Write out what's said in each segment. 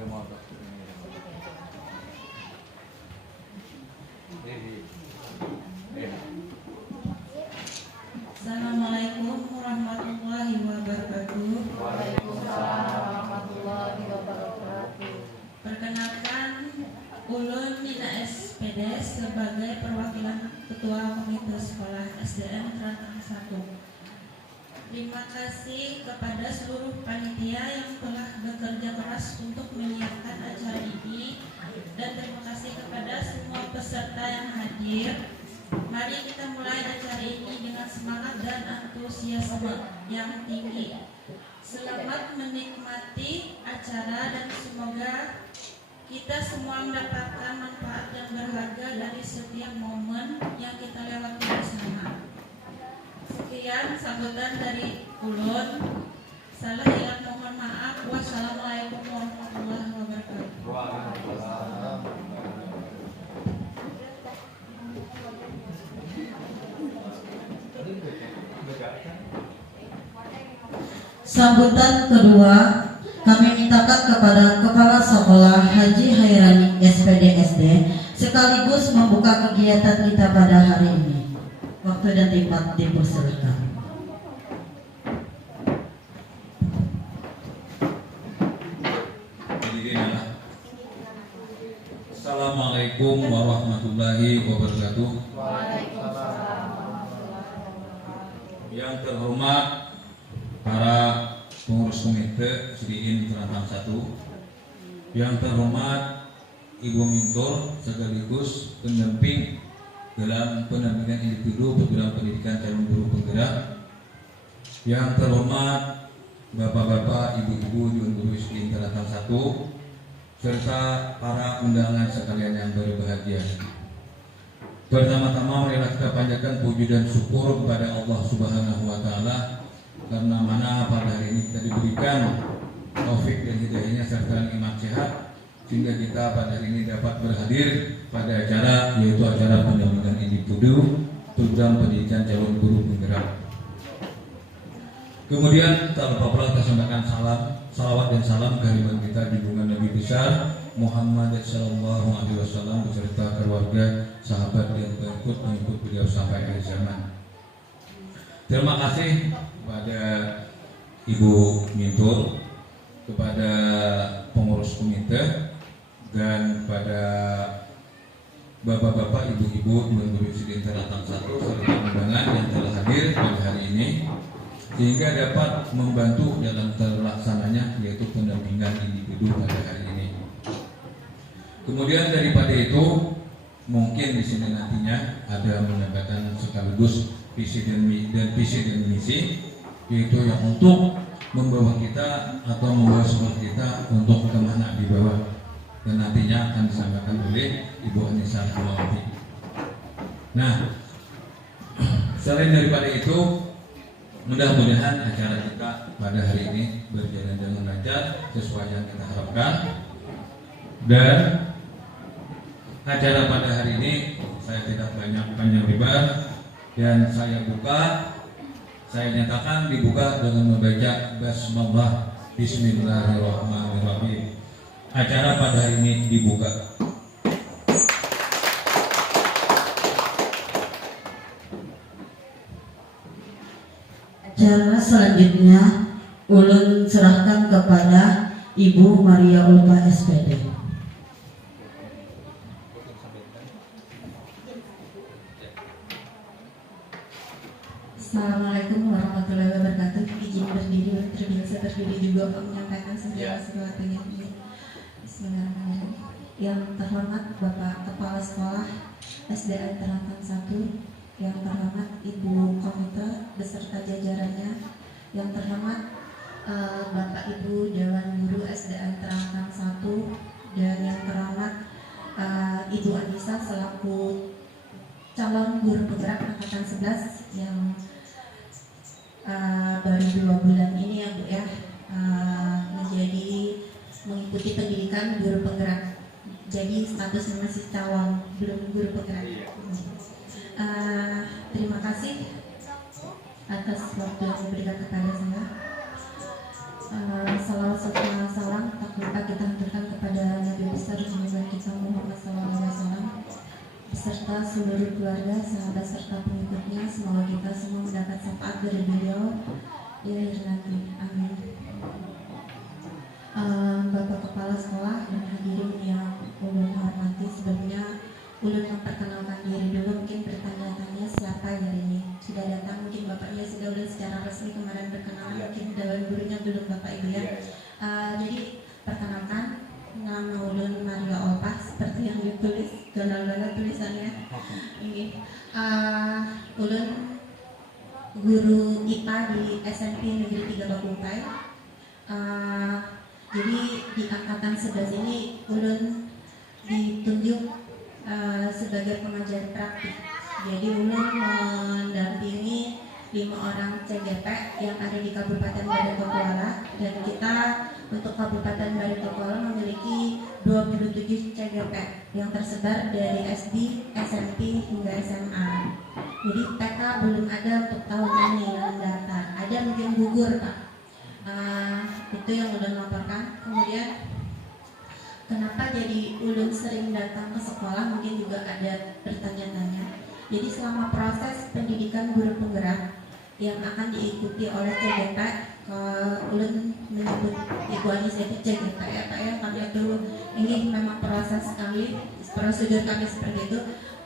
Assalamualaikum warahmatullahi wabarakatuh. Waalaikumsalam warahmatullahi wabarakatuh. Perkenalkan, ulun Nina SPD sebagai perwakilan Ketua Komite Sekolah SDN Terantang 1. Terima kasih kepada seluruh panitia yang telah bekerja keras untuk menyiapkan acara ini, dan terima kasih kepada semua peserta yang hadir. Mari kita mulai acara ini dengan semangat dan antusiasme yang tinggi. Selamat menikmati acara dan semoga kita semua mendapatkan manfaat yang berharga dari setiap momen yang kita lewati bersama. Sekian sambutan dari ulun. Salah hilap mohon maaf. Wassalamualaikum warahmatullahi wabarakatuh. Sambutan kedua, kami mintakan kepada Kepala Sekolah Haji Hairani SPD SD sekaligus membuka kegiatan kita pada hari ini. Waktu dan tempat dipersilakan. Assalamualaikum warahmatullahi wabarakatuh. Yang terhormat para pengurus komite SDN Terantang 1, yang terhormat Ibu Mintor sekaligus pendamping dalam pendampingan individu program pendidikan calon guru penggerak, yang terhormat Bapak-bapak, Ibu-ibu Dewan Guru SDN Terantang 1, serta para undangan sekalian yang berbahagia. Pertama-tama marilah kita panjatkan puji dan syukur kepada Allah Subhanahu wa taala, karena mana pada hari ini kita diberikan taufik dan hidayahnya serta nikmat sehat, sehingga kita pada hari ini dapat berhadir pada acara, yaitu acara pendampingan individu program pendidikan calon guru penggerak. Kemudian tak lupa pula kita sampaikan salawat dan salam kehadiran kita junjungan Nabi besar Muhammad sallallahu alaihi wasallam beserta keluarga, sahabat dan pengikut beliau sampai akhir zaman. Terima kasih kepada Ibu Mintur, kepada pengurus komite, dan kepada bapak-bapak, ibu-ibu Dewan Guru SDN Terantang 1 serta undangan yang telah hadir pada hari ini, sehingga dapat membantu dalam terlaksananya yaitu pendampingan individu pada hari ini. Kemudian daripada itu, mungkin di sini nantinya ada menyampaikan sekaligus visi dan misi, yaitu yang untuk membawa kita atau membawa sekolah kita untuk kemana di bawah, dan nantinya akan disampaikan oleh Ibu Anissa Kulawati. Nah, selain daripada itu, mudah-mudahan acara kita pada hari ini berjalan dengan lancar sesuai yang kita harapkan. Dan acara pada hari ini saya tidak banyak panjang lebar, dan saya nyatakan dibuka dengan membaca basmalah bismillahirrahmanirrahim. Acara pada hari ini dibuka. Acara selanjutnya ulun serahkan kepada Ibu Maria Ulfa SPD. Assalamualaikum warahmatullahi wabarakatuh. Izin berdiri, terbiasa berdiri juga untuk menyampaikan segala sesuatunya. Bismillahirrahmanirrahim. Yang terhormat Bapak Kepala Sekolah SDN Terantang 1, yang terhormat Ibu Komite beserta jajarannya, yang terhormat Bapak Ibu Dewan Guru SDN Terantang 1, dan yang terhormat Ibu Anissa selaku calon guru penggerak angkatan 11 yang baru 2 bulan ini ya Bu ya, menjadi mengikuti pendidikan guru penggerak. Jadi statusnya masih calon, belum guru penggerak. Terima kasih atas waktu yang diberikan kepada saya. Salawat serta salam tak lupa kita haturkan beserta seluruh keluarga, sahabat serta pengikutnya. Semoga kita semua mendapat syafaat dari beliau di akhir nanti. Amin. Bapak Kepala Sekolah dan hadirin yang ulun hormati, sebelumnya ulun memperkenalkan diri dulu. Mungkin bertanya-tanya siapa hari ini sudah datang, mungkin bapaknya sudah ulun secara resmi kemarin berkenalan, mungkin dewan gurunya belum bapak ibu ya. Jadi perkenalkan, nama ulun Maria Olpa seperti yang ditulis galau-galau tulisannya. Ini ulun guru IPA di SMP Negeri 3 Bakumpai. Jadi di angkatan 11 ini ulun ditunjuk sebagai pengajar praktik. Jadi ulun mendampingi 5 orang CGP yang ada di Kabupaten Baritokwala, dan kita untuk Kabupaten Baritokwala memiliki 27 CGP yang tersebar dari SD, SMP hingga SMA. Jadi TK belum ada untuk tahun ini yang mendaftar. Ada mungkin gugur Pak. Itu yang ulun laporkan. Kemudian kenapa jadi ulun sering datang ke sekolah, mungkin juga ada bertanya-tanya. Jadi selama proses pendidikan guru penggerak yang akan diikuti oleh CGP, ulun menyebut Ibu Anissa itu CGP ya Pak ya, karena itu ini memang proses kami, prosedur kami seperti itu.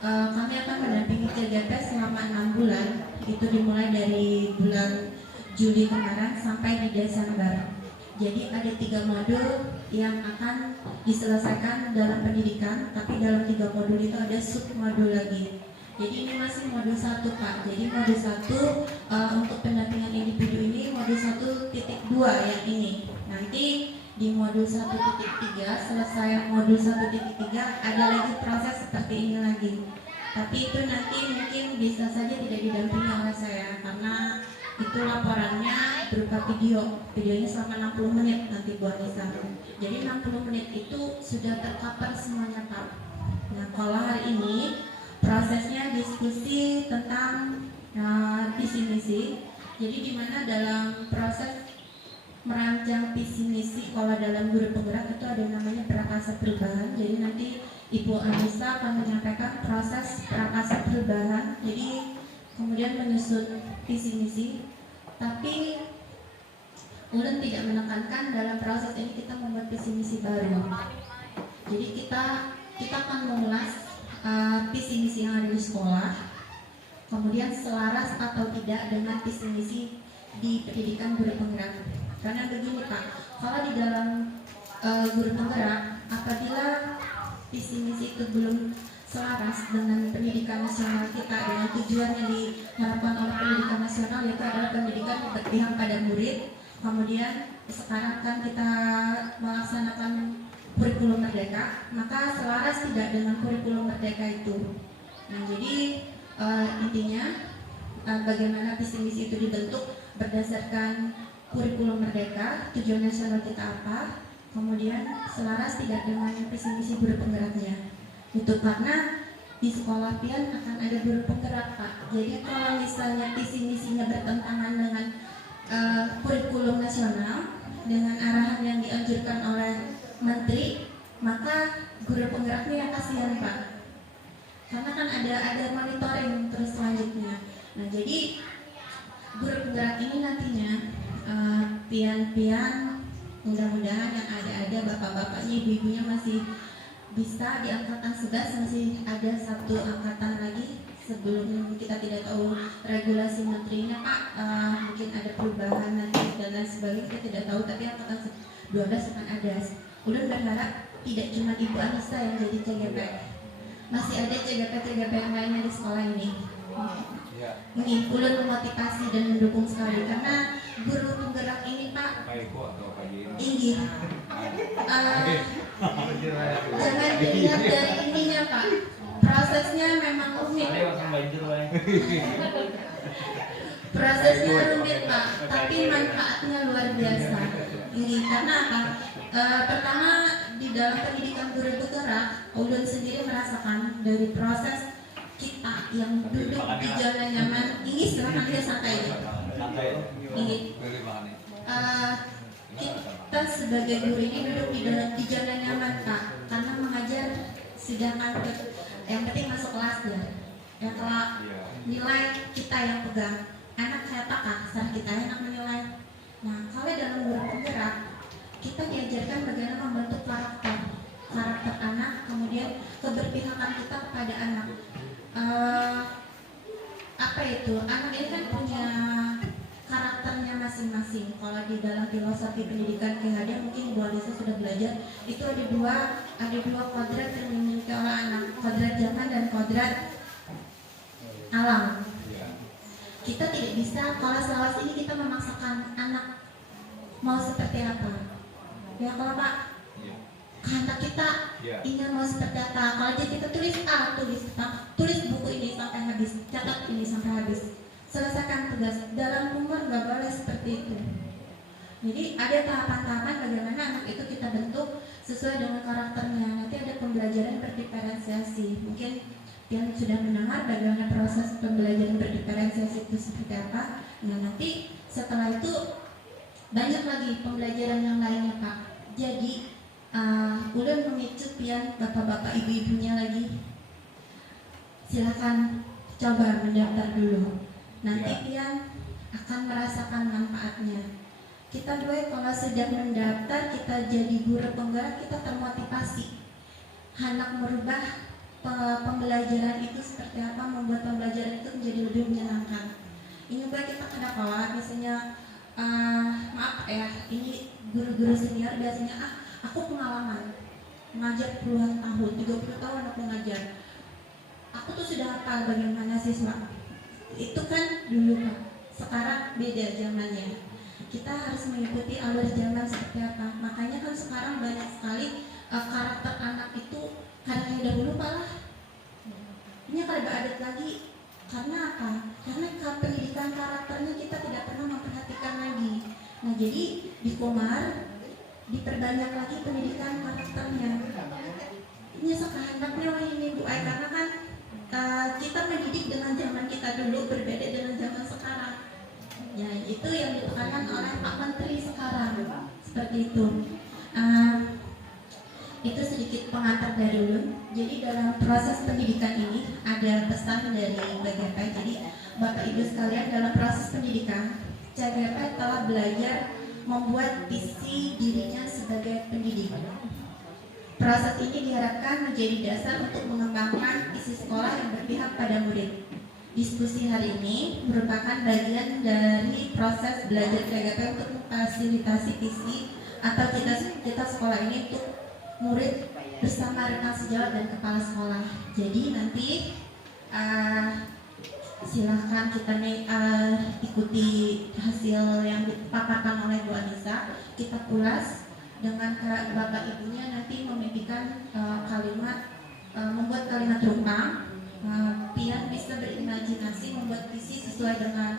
Kami akan mendampingi CGP selama 6 bulan, itu dimulai dari bulan Juli kemarin sampai di Desember. Jadi ada 3 modul yang akan diselesaikan dalam pendidikan, tapi dalam 3 modul itu ada sub modul lagi. Jadi ini masih modul 1 Pak. Jadi modul 1 untuk pendampingan individu ini modul 1.2 yang ini. Nanti di modul 1.3 selesai modul 1.3 ada lagi proses seperti ini lagi. Tapi itu nanti mungkin bisa saja tidak didampingi oleh saya karena itu laporannya berupa videonya selama 60 menit nanti Bu Anissa. Jadi 60 menit itu sudah tercover semuanya Pak. Nah kalau hari ini prosesnya diskusi tentang visi misi. Jadi dimana dalam proses merancang visi misi kalau dalam guru penggerak itu ada namanya prakasa perubahan. Jadi nanti Ibu Anissa akan menyampaikan proses prakasa perubahan. Jadi kemudian menyusun visi misi. Tapi ulun tidak menekankan dalam proses ini kita membuat visi misi baru. Jadi kita akan mengulas visi misi yang ada di sekolah, kemudian selaras atau tidak dengan visi misi di pendidikan guru penggerak. Karena begini Pak, kalau di dalam guru penggerak, apabila visi misi itu belum selaras dengan pendidikan nasional kita, dengan tujuan yang diharapkan oleh pendidikan nasional, yaitu adalah pendidikan berpihak pada murid. Kemudian sekarang kan kita melaksanakan kurikulum merdeka, maka selaras tidak dengan kurikulum merdeka itu. Nah jadi intinya bagaimana visi misi itu dibentuk berdasarkan kurikulum merdeka, tujuan nasional kita apa, kemudian selaras tidak dengan visi misi guru penggeraknya. Itu karena di sekolah pian akan ada guru penggerak Pak. Jadi kalau misalnya visi misinya bertentangan dengan kurikulum nasional, dengan arahan yang dianjurkan oleh menteri, maka guru penggeraknya yang kasihan Pak. Karena kan ada monitoring terus selanjutnya. Nah jadi guru penggerak ini nantinya pian-pian mudah-mudahan yang ada bapak-bapaknya, ibu-ibunya masih bisa di angkatan 11, masih ada 1 angkatan lagi sebelum kita tidak tahu regulasi menterinya Pak, mungkin ada perubahan nanti dan lain sebagainya kita tidak tahu, tapi angkatan 12 akan ada. Ulun berharap tidak cuma Ibu Anissa yang jadi CGP, masih ada CGP yang lainnya di sekolah ini. Ini ulun memotivasi dan mendukung sekali karena guru penggerak ini Pak ingin jangan dilihat dari ininya Pak, prosesnya memang rumit. Prosesnya rumit Pak, tapi manfaatnya luar biasa. Ini karena apa? Pertama di dalam pendidikan guru penggerak, ulun sendiri merasakan dari proses kita yang duduk di zona nyaman. Ini silakan dia santai. Ini kita sebagai guru ini duduk di zona nyaman Pak, karena mengajar sedangkan yang penting masuk kelas ya. Ya kalau nilai kita yang pegang, anak saya tak kasar, kita enak menilai. Nah kalau dalam guru penggerak kita diajarkan bagaimana membentuk karakter anak, kemudian keberpihakan kita kepada anak. Apa itu? Anak ini kan punya karakternya masing-masing. Kalau di dalam filosofi pendidikan PHD mungkin Bu Alisa sudah belajar, itu ada dua kodrat yang dimiliki oleh anak, kodrat zaman dan kodrat alam. Kita tidak bisa kalau selawas ini kita memaksakan anak mau seperti apa. Ya kalau Pak, kehendak kita ingin mau seperti apa. Kalau jadi kita tulis A, tulis buku ini sampai habis, catat ini sampai habis, selesaikan tugas. Dalam umur nggak boleh seperti itu. Jadi ada tahapan-tahapan bagaimana anak itu kita bentuk sesuai dengan karakternya. Nanti ada pembelajaran berdiferensiasi. Mungkin yang sudah mendengar bagaimana proses pembelajaran berdiferensiasi itu seperti apa. Nah nanti setelah itu banyak lagi pembelajaran yang lainnya Pak. Jadi ulun memicu pian bapak-bapak ibu-ibunya lagi. Silakan coba mendaftar dulu. Nanti pian akan merasakan manfaatnya. Kita dua kalau sudah mendaftar, kita jadi guru penggerak, kita termotivasi. Hendak merubah pembelajaran itu seperti apa, membuat pembelajaran itu menjadi lebih menyenangkan. Ini buat kita kenapa biasanya maaf ya, ini guru-guru senior biasanya aku pengalaman mengajar puluhan tahun, 30 tahun aku ngajar. Aku tuh sudah hafal bagaimana siswa. Itu kan dulu Pak. Sekarang beda zamannya. Kita harus mengikuti alur zaman seperti apa. Makanya kan sekarang banyak sekali karakter anak itu kayak dahulu Pak lah. Ini kalau adat lagi. Karena apa? Karena pendidikan karakternya kita tidak pernah memperhatikan lagi. Nah jadi di Komar diperbanyak lagi pendidikan karakternya. Ini sekehendaknya ini Bu Ai, karena kan kita mendidik dengan zaman kita dulu berbeda dengan zaman sekarang. Ya itu yang ditekankan oleh Pak Menteri sekarang seperti itu. Itu sedikit pengantar dari ulun. Jadi dalam proses pendidikan ini ada pesan dari BGP. Jadi Bapak Ibu sekalian, dalam proses pendidikan CGP telah belajar membuat visi dirinya sebagai pendidik. Proses ini diharapkan menjadi dasar untuk mengembangkan isi sekolah yang berpihak pada murid. Diskusi hari ini merupakan bagian dari proses belajar CGP untuk memfasilitasi visi atau cita-cita sekolah ini untuk murid bersama rekan sejawat dan kepala sekolah. Jadi nanti silahkan kita ikuti hasil yang dipaparkan oleh Bu Anissa. Kita ulas dengan Bapak Ibunya nanti memimpikan kalimat, membuat kalimat rumpang. Pian bisa berimajinasi, membuat visi sesuai dengan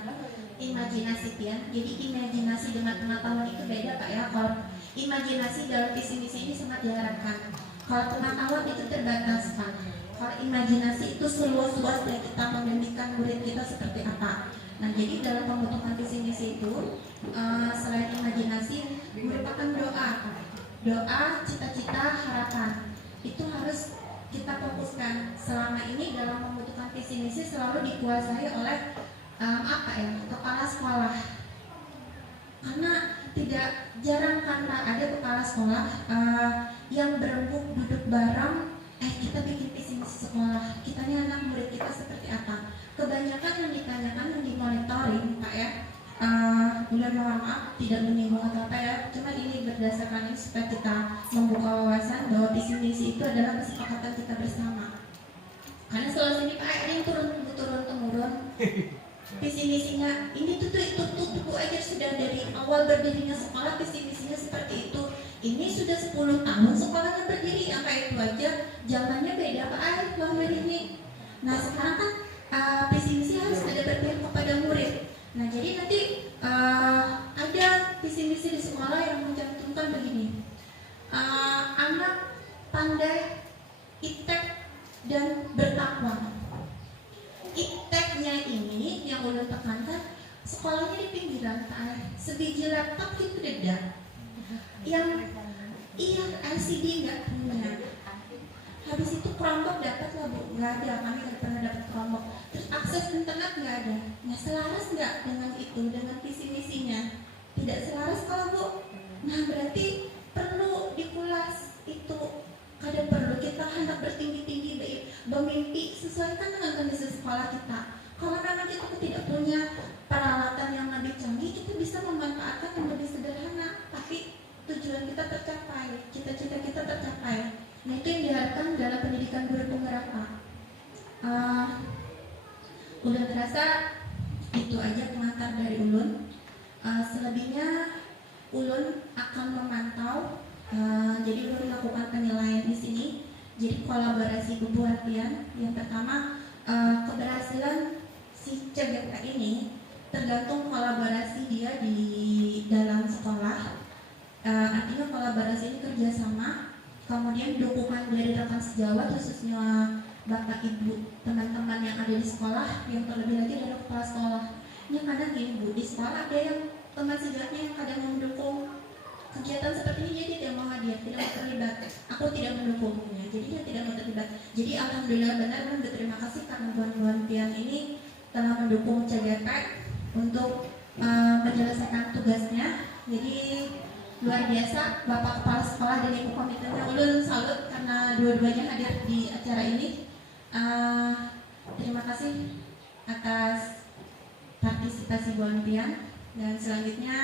imajinasi Pian. Jadi imajinasi dengan pengetahuan itu beda Pak ya. Kalau imajinasi dalam visi misi ini sangat diharapkan. Kalau pengetahuan itu terbatas Pak. Kalau imajinasi itu seluas-luasnya kita memimpikan murid kita seperti apa. Nah jadi dalam pembentukan visi misi itu selain imajinasi merupakan doa, cita-cita, harapan. Itu harus kita fokuskan. Selama ini dalam pembentukan visi misi selalu dikuasai oleh kepala sekolah. Karena tidak jarang kan ada kepala sekolah yang berembuk duduk bareng, kita bikin visi misi sekolah, kitanya anak murid kita seperti apa. Kebanyakan yang ditanyakan, yang dimonitoring Pak ya, mohon maaf tidak menyinggung atau apa ya, cuma ini berdasarkan ini supaya kita membuka wawasan bahwa visi misi itu adalah kesepakatan kita bersama. Karena selalu ini Pak ada yang turun-temurun visi misinya ini tuh Bu aja sudah dari awal berdirinya sekolah visi misinya seperti itu. Ini sudah 10 tahun sekolahnya berdiri, apa itu aja zamannya beda Pak lama ini. Nah sekarang kan visi misi harus ada berpihak kepada murid. Nah jadi nanti ada visi misi di sekolah yang mencantumkan begini, anak pandai, iptek dan bertakwa. Ipteknya ini yang ulun tekankan, sekolahnya di pinggiran sebiji laptop itu deda, yang LCD nggak punya, Habis itu Chromebook dapat lah Bu, nggak ada, kami nggak pernah dapat Chromebook. Terus akses internet nggak ada. Nah selaras nggak dengan itu, dengan visi misinya? Tidak selaras kalau Bu. Nah berarti perlu dikulas itu. Kadang perlu kita hendak bertinggi-tinggi, bermimpi, sesuaikan dengan kondisi sekolah kita. Kalau memang kita tidak punya peralatan yang lebih canggih, kita bisa memanfaatkan yang lebih sederhana, tapi tujuan kita tercapai, cita-cita kita tercapai. Nah itu yang diharapkan dalam pendidikan guru penggerak Pak. Ulun rasa itu aja pengantar dari Ulun. Selebihnya Ulun akan memantau. Jadi Ulun melakukan penilaian di sini. Jadi kolaborasi kebuatian. Yang pertama, keberhasilan si CGP ini tergantung kolaborasi dia di dalam sekolah. Artinya kolaborasi ini kerjasama. Kemudian dukungan dari rekan sejawat, khususnya Bapak Ibu, teman-teman yang ada di sekolah, yang terlebih lagi dari kepala sekolah. Ini kadang gini Bu, di sekolah ada yang teman sejawatnya yang kadang mendukung kegiatan seperti ini, dia tidak mau hadir, tidak mau terlibat. Aku tidak mendukungnya, jadi dia tidak mau terlibat. Jadi alhamdulillah benar berterima kasih karena Buan Pian ini telah mendukung CGP untuk menyelesaikan tugasnya. Jadi luar biasa Bapak Kepala Sekolah dan Ibu Komitenya. Ulun salut karena dua-duanya hadir di acara ini. Terima kasih atas partisipasi Buan Pian. Dan selanjutnya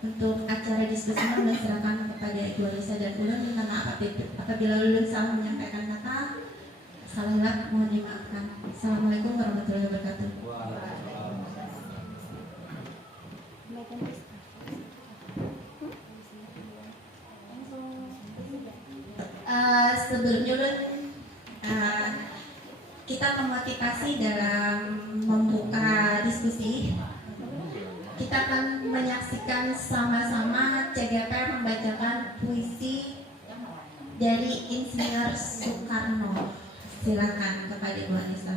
untuk acara diskusi ulun serahkan kepada Ibu Alisa dan Ulun. Minta maaf apabila Ulun salah menyampaikan kata, salah mohon dimaafkan. Assalamualaikum warahmatullahi wabarakatuh. Sebelumnya Ulun kita memotivasi dalam membuka diskusi. Kita akan menyaksikan sama-sama CGP membacakan puisi dari Insinyur Soekarno. Silakan kepada Ibu Anissa.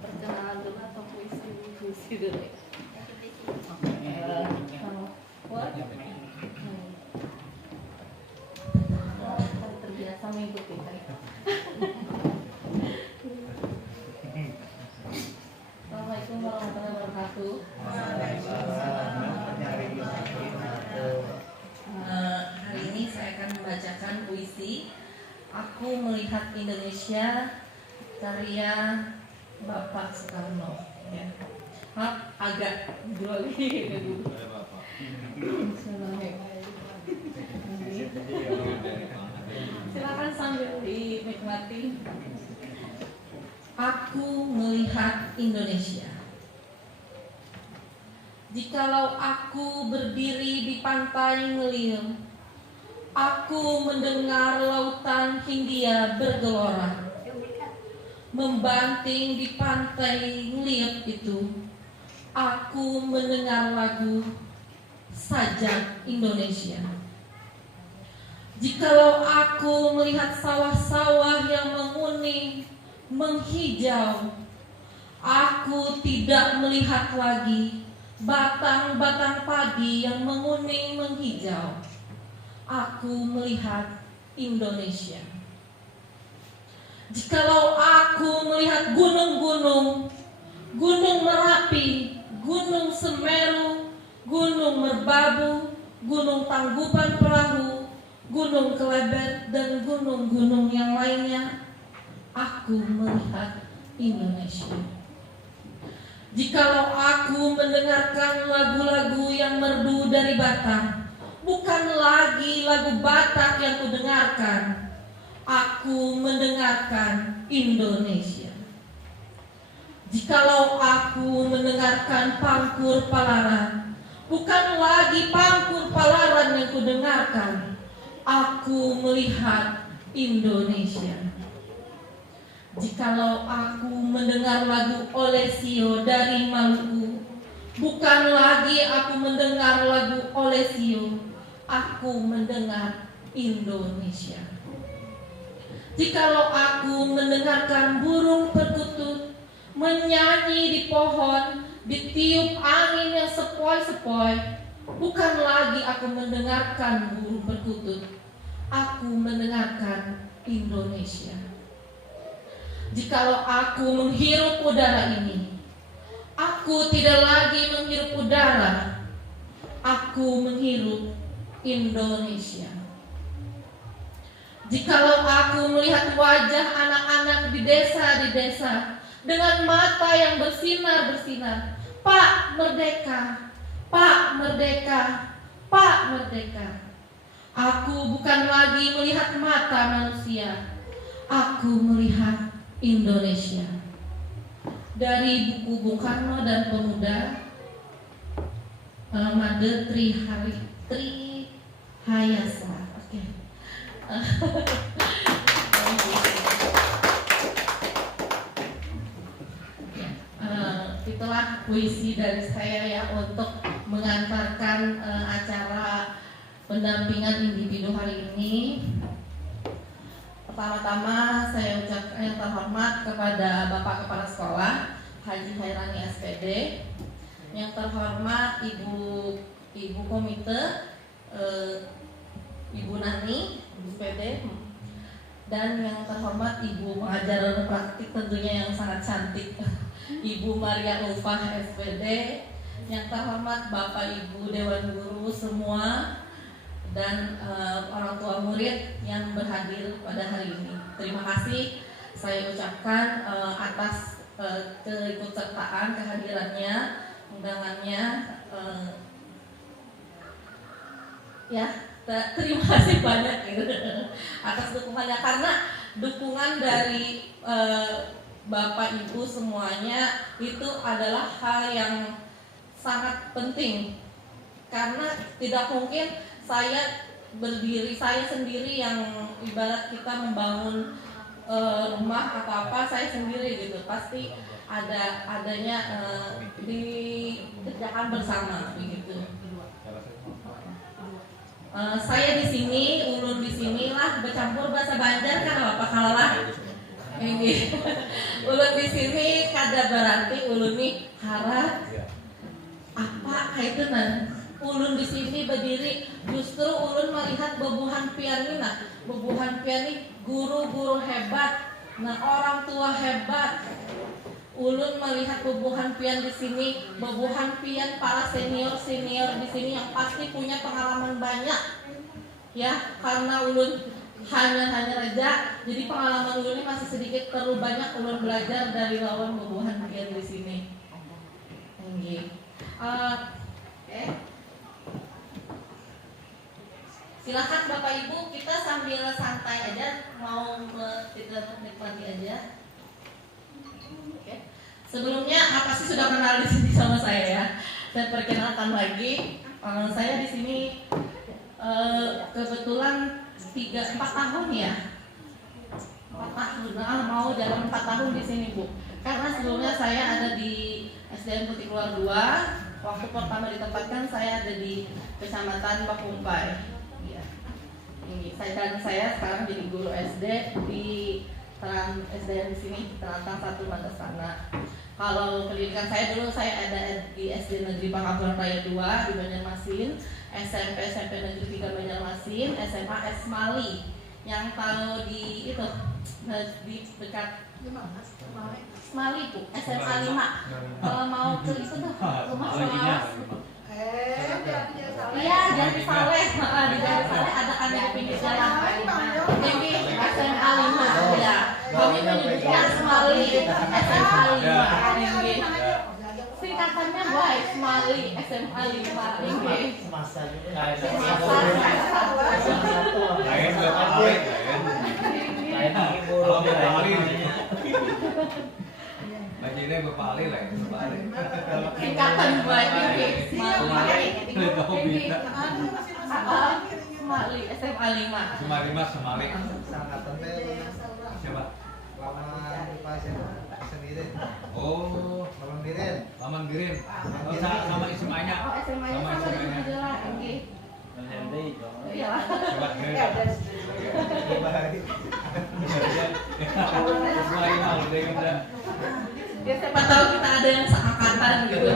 Perkenalan dulu atau puisi dulu ya? Terbiasa mengikuti kan? Assalamualaikum warahmatullahi wabarakatuh. Hari ini saya akan membacakan puisi Aku Melihat Indonesia karya Bapak Soekarno. Ya. Agak grogi dulu. Silakan sambil dinikmati. Aku melihat Indonesia. Jikalau aku berdiri di pantai Ngelium, aku mendengar lautan Hindia bergelora. Membanting di pantai Ngeliep itu, aku mendengar lagu Sajak Indonesia. Jikalau aku melihat sawah-sawah yang menguning, menghijau, aku tidak melihat lagi batang-batang padi yang menguning menghijau. Aku melihat Indonesia. Jikalau aku melihat gunung-gunung, Gunung Merapi, Gunung Semeru, Gunung Merbabu, Gunung Tangkuban Perahu, Gunung Kelebet, dan gunung-gunung yang lainnya, aku melihat Indonesia. Jikalau aku mendengarkan lagu-lagu yang merdu dari Batak, bukan lagi lagu Batak yang kudengarkan, aku mendengarkan Indonesia. Jikalau aku mendengarkan Pangkur Palaran, bukan lagi Pangkur Palaran yang kudengarkan, aku melihat Indonesia. Jikalau aku mendengar lagu Olesio dari Maluku, Bukan lagi aku mendengar lagu Olesio, aku mendengar Indonesia. Jikalau aku mendengarkan burung perkutut menyanyi di pohon, ditiup angin yang sepoi-sepoi, bukan lagi aku mendengarkan burung perkutut, aku mendengarkan Indonesia. Jikalau aku menghirup udara ini, aku tidak lagi menghirup udara, aku menghirup Indonesia. Jikalau aku melihat wajah anak-anak di desa dengan mata yang bersinar-bersinar, Pak Merdeka, Pak Merdeka, Pak Merdeka. Aku bukan lagi melihat mata manusia, aku melihat Indonesia. Dari buku Bung Karno dan Pemuda, Made Trihayasa. Oke. Itulah puisi dari saya ya untuk mengantarkan acara pendampingan individu hari ini. Pertama-tama saya ucapkan yang terhormat kepada Bapak Kepala Sekolah Haji Hairani SPD, yang terhormat Ibu Komite, Ibu Nani SPD, dan yang terhormat Ibu Pengajar Praktik tentunya yang sangat cantik, Ibu Maria Ulfah SPD, yang terhormat Bapak Ibu Dewan Guru semua, dan orang tua murid yang berhadir pada hari ini. Terima kasih saya ucapkan atas keikutsertaan, kehadirannya, undangannya. Ya, terima kasih banyak gitu atas dukungannya, karena dukungan dari Bapak Ibu semuanya itu adalah hal yang sangat penting, karena tidak mungkin saya berdiri, saya sendiri yang ibarat kita membangun rumah atau apa, saya sendiri gitu, pasti adanya dikerjakan bersama begitu. Saya di sini, ulun di sini lah bercampur bahasa Banjar kan apa kalau lah ini ulun di sini kada berarti ulun nih harap apa itu nan. Ulun di sini berdiri, justru ulun melihat bebuhan pian ini, nah bebuhan pian ini guru-guru hebat, nah orang tua hebat. Ulun melihat bebuhan pian di sini, bebuhan pian para senior di sini yang pasti punya pengalaman banyak, ya karena ulun hanya raja, jadi pengalaman ulun ini masih sedikit, perlu banyak ulun belajar dari lawan bebuhan pian di sini. Silakan Bapak Ibu, kita sambil santai aja, mau kita nikmati aja. Oke. Sebelumnya apa sih sudah kenal di sini sama saya ya? Saya perkenalkan lagi, saya di sini kebetulan 4 tahun ya. 4 tahun, mau jalan 4 tahun di sini Bu. Karena sebelumnya saya ada di SDN Putih Keluar 2. Waktu pertama ditempatkan saya ada di Kecamatan Pakumpai. Saya sekarang jadi guru SD di SDN di sini, Terantang 1 Mantasana. Kalau pendidikan saya dulu saya ada di SD Negeri Pangkaburan Raya 2 di Banjarmasin, SMP Negeri 3 Banjarmasin, SMA Esmali yang tahu di itu di dekat Esmali Bu, SMA 5. Kalau mau ke itu tuh rumah pengawas. Iya, Jati Saleh. Di Jati Saleh ada kan di pinggir jalan. Jadi SMA 5 ya. Kami menyebutnya Esmali, SMA 5. Singkatannya baik, Esmali, SMA 5. Semasa juga. Lain berapa kali? Lain burung kali. Bajinya berpali lah, berpali. Singkatan baik ini, Esmali. Semali, SMA 5. SMA 5, Semali. Sangkatan teh siapa? Lama Pak siapa? Oh, Paman Birin. Oh, sama SMA-nya. SMA-nya Sama sama SMA-nya. aja lah, oke. Iya lah. Sobat Birin. Semua ini malu deh kan. Ya siapa tahu kita ada yang seangkatan gitu.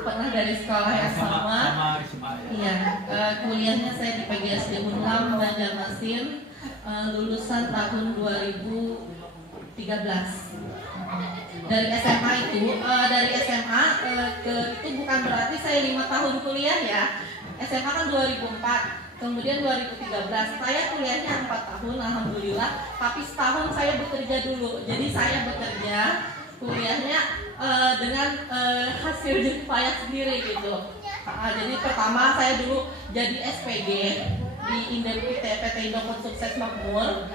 Pernah dari sekolah yang sama. Sama SMA. Iya, kuliahnya saya di PGSD Unham Banjarmasin, lulusan tahun 2013. Dari SMA itu, itu bukan berarti saya 5 tahun kuliah ya. SMA kan 2004, kemudian 2013 saya kuliahnya 4 tahun, alhamdulillah. Tapi setahun saya bekerja dulu, jadi saya bekerja kuliahnya dengan hasil jerih payah sendiri gitu. Jadi pertama saya dulu jadi SPG di PT Indopod Sukses Makmur.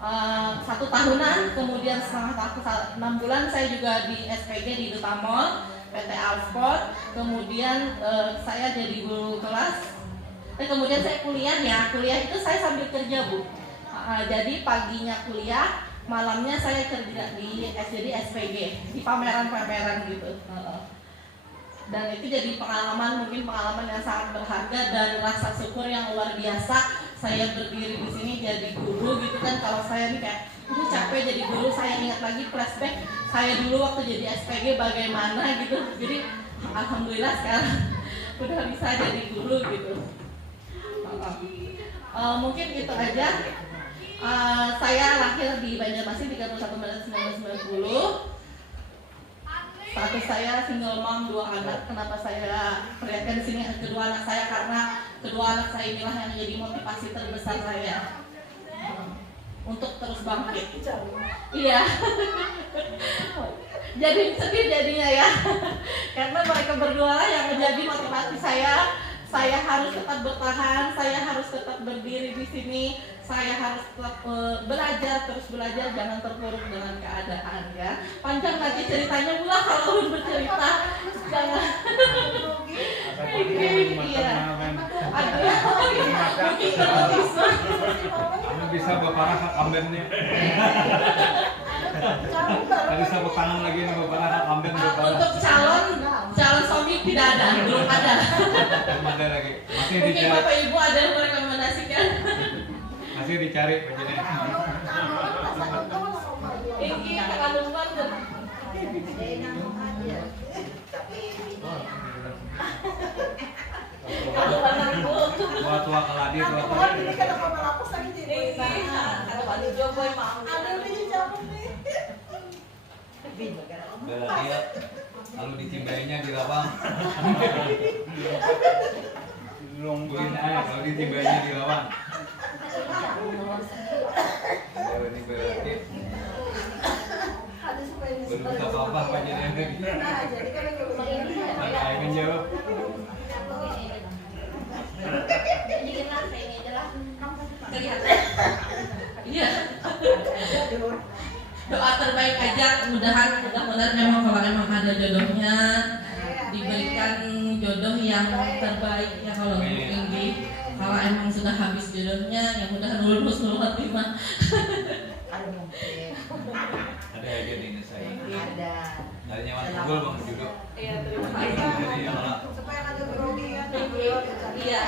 1 tahunan, kemudian setengah tahun 6 bulan saya juga di SPG di Duta Mall PT Alsport, kemudian saya jadi guru kelas, kemudian saya kuliah itu saya sambil kerja Bu. Jadi paginya kuliah, malamnya saya kerja di SPG di pameran-pameran gitu. Dan itu jadi pengalaman yang sangat berharga dan rasa syukur yang luar biasa. Saya berdiri di sini jadi guru gitu kan. Kalau saya nih kayak capek jadi guru, saya ingat lagi flashback saya dulu waktu jadi SPG bagaimana gitu. Jadi alhamdulillah sekarang udah bisa jadi guru gitu. Mungkin itu aja. Saya lahir di Banjarmasin 31 Maret 1990. Status saya single mom 2 anak. Kenapa saya perlihatkan di sini kedua anak saya? Karena kedua anak saya inilah yang menjadi motivasi terbesar saya untuk terus bangkit. Iya. Jadi sedih jadinya ya. Karena mereka berdua lah yang menjadi motivasi saya. Saya harus tetap bertahan, saya harus tetap berdiri di sini, saya harus tetap terus belajar, jangan terpuruk dengan keadaan ya. Panjang lagi ceritanya pula kalau ulun bercerita, jangan. Iya. Ada mungkin tertulisnya. Kamu bisa berparah hak ambennya. Tadi saya tangan lagi nih berparah hak amben berparah. Untuk calon suami tidak ada, belum ada. Belum ada lagi. Masih Mungkin dicari. Bapak Ibu ada yang merekomendasikan. Masih dicari penjenengan. Ini kandungan Tua-tua keladi, tua-tua. Bela dia, lalu ditimbainya di lapang. Nungguin aja, kalau ditimbainya di lapang. Ini berarti belum bisa apa-apa penjenengan lagi. Saya menjawab. kelihatan. Iya. Doa terbaik aja, mudah-mudahan memang kalau emang ada jodohnya diberikan jodoh yang terbaik ya kalau tinggi. Kalau emang sudah habis jodohnya, ya mudah nurul husnul khotimah. Ada aja di Indonesia. Ada. Dari nyawa tunggul bang jodoh. Iya, terima kasih. Supaya ada grogi ya. Iya.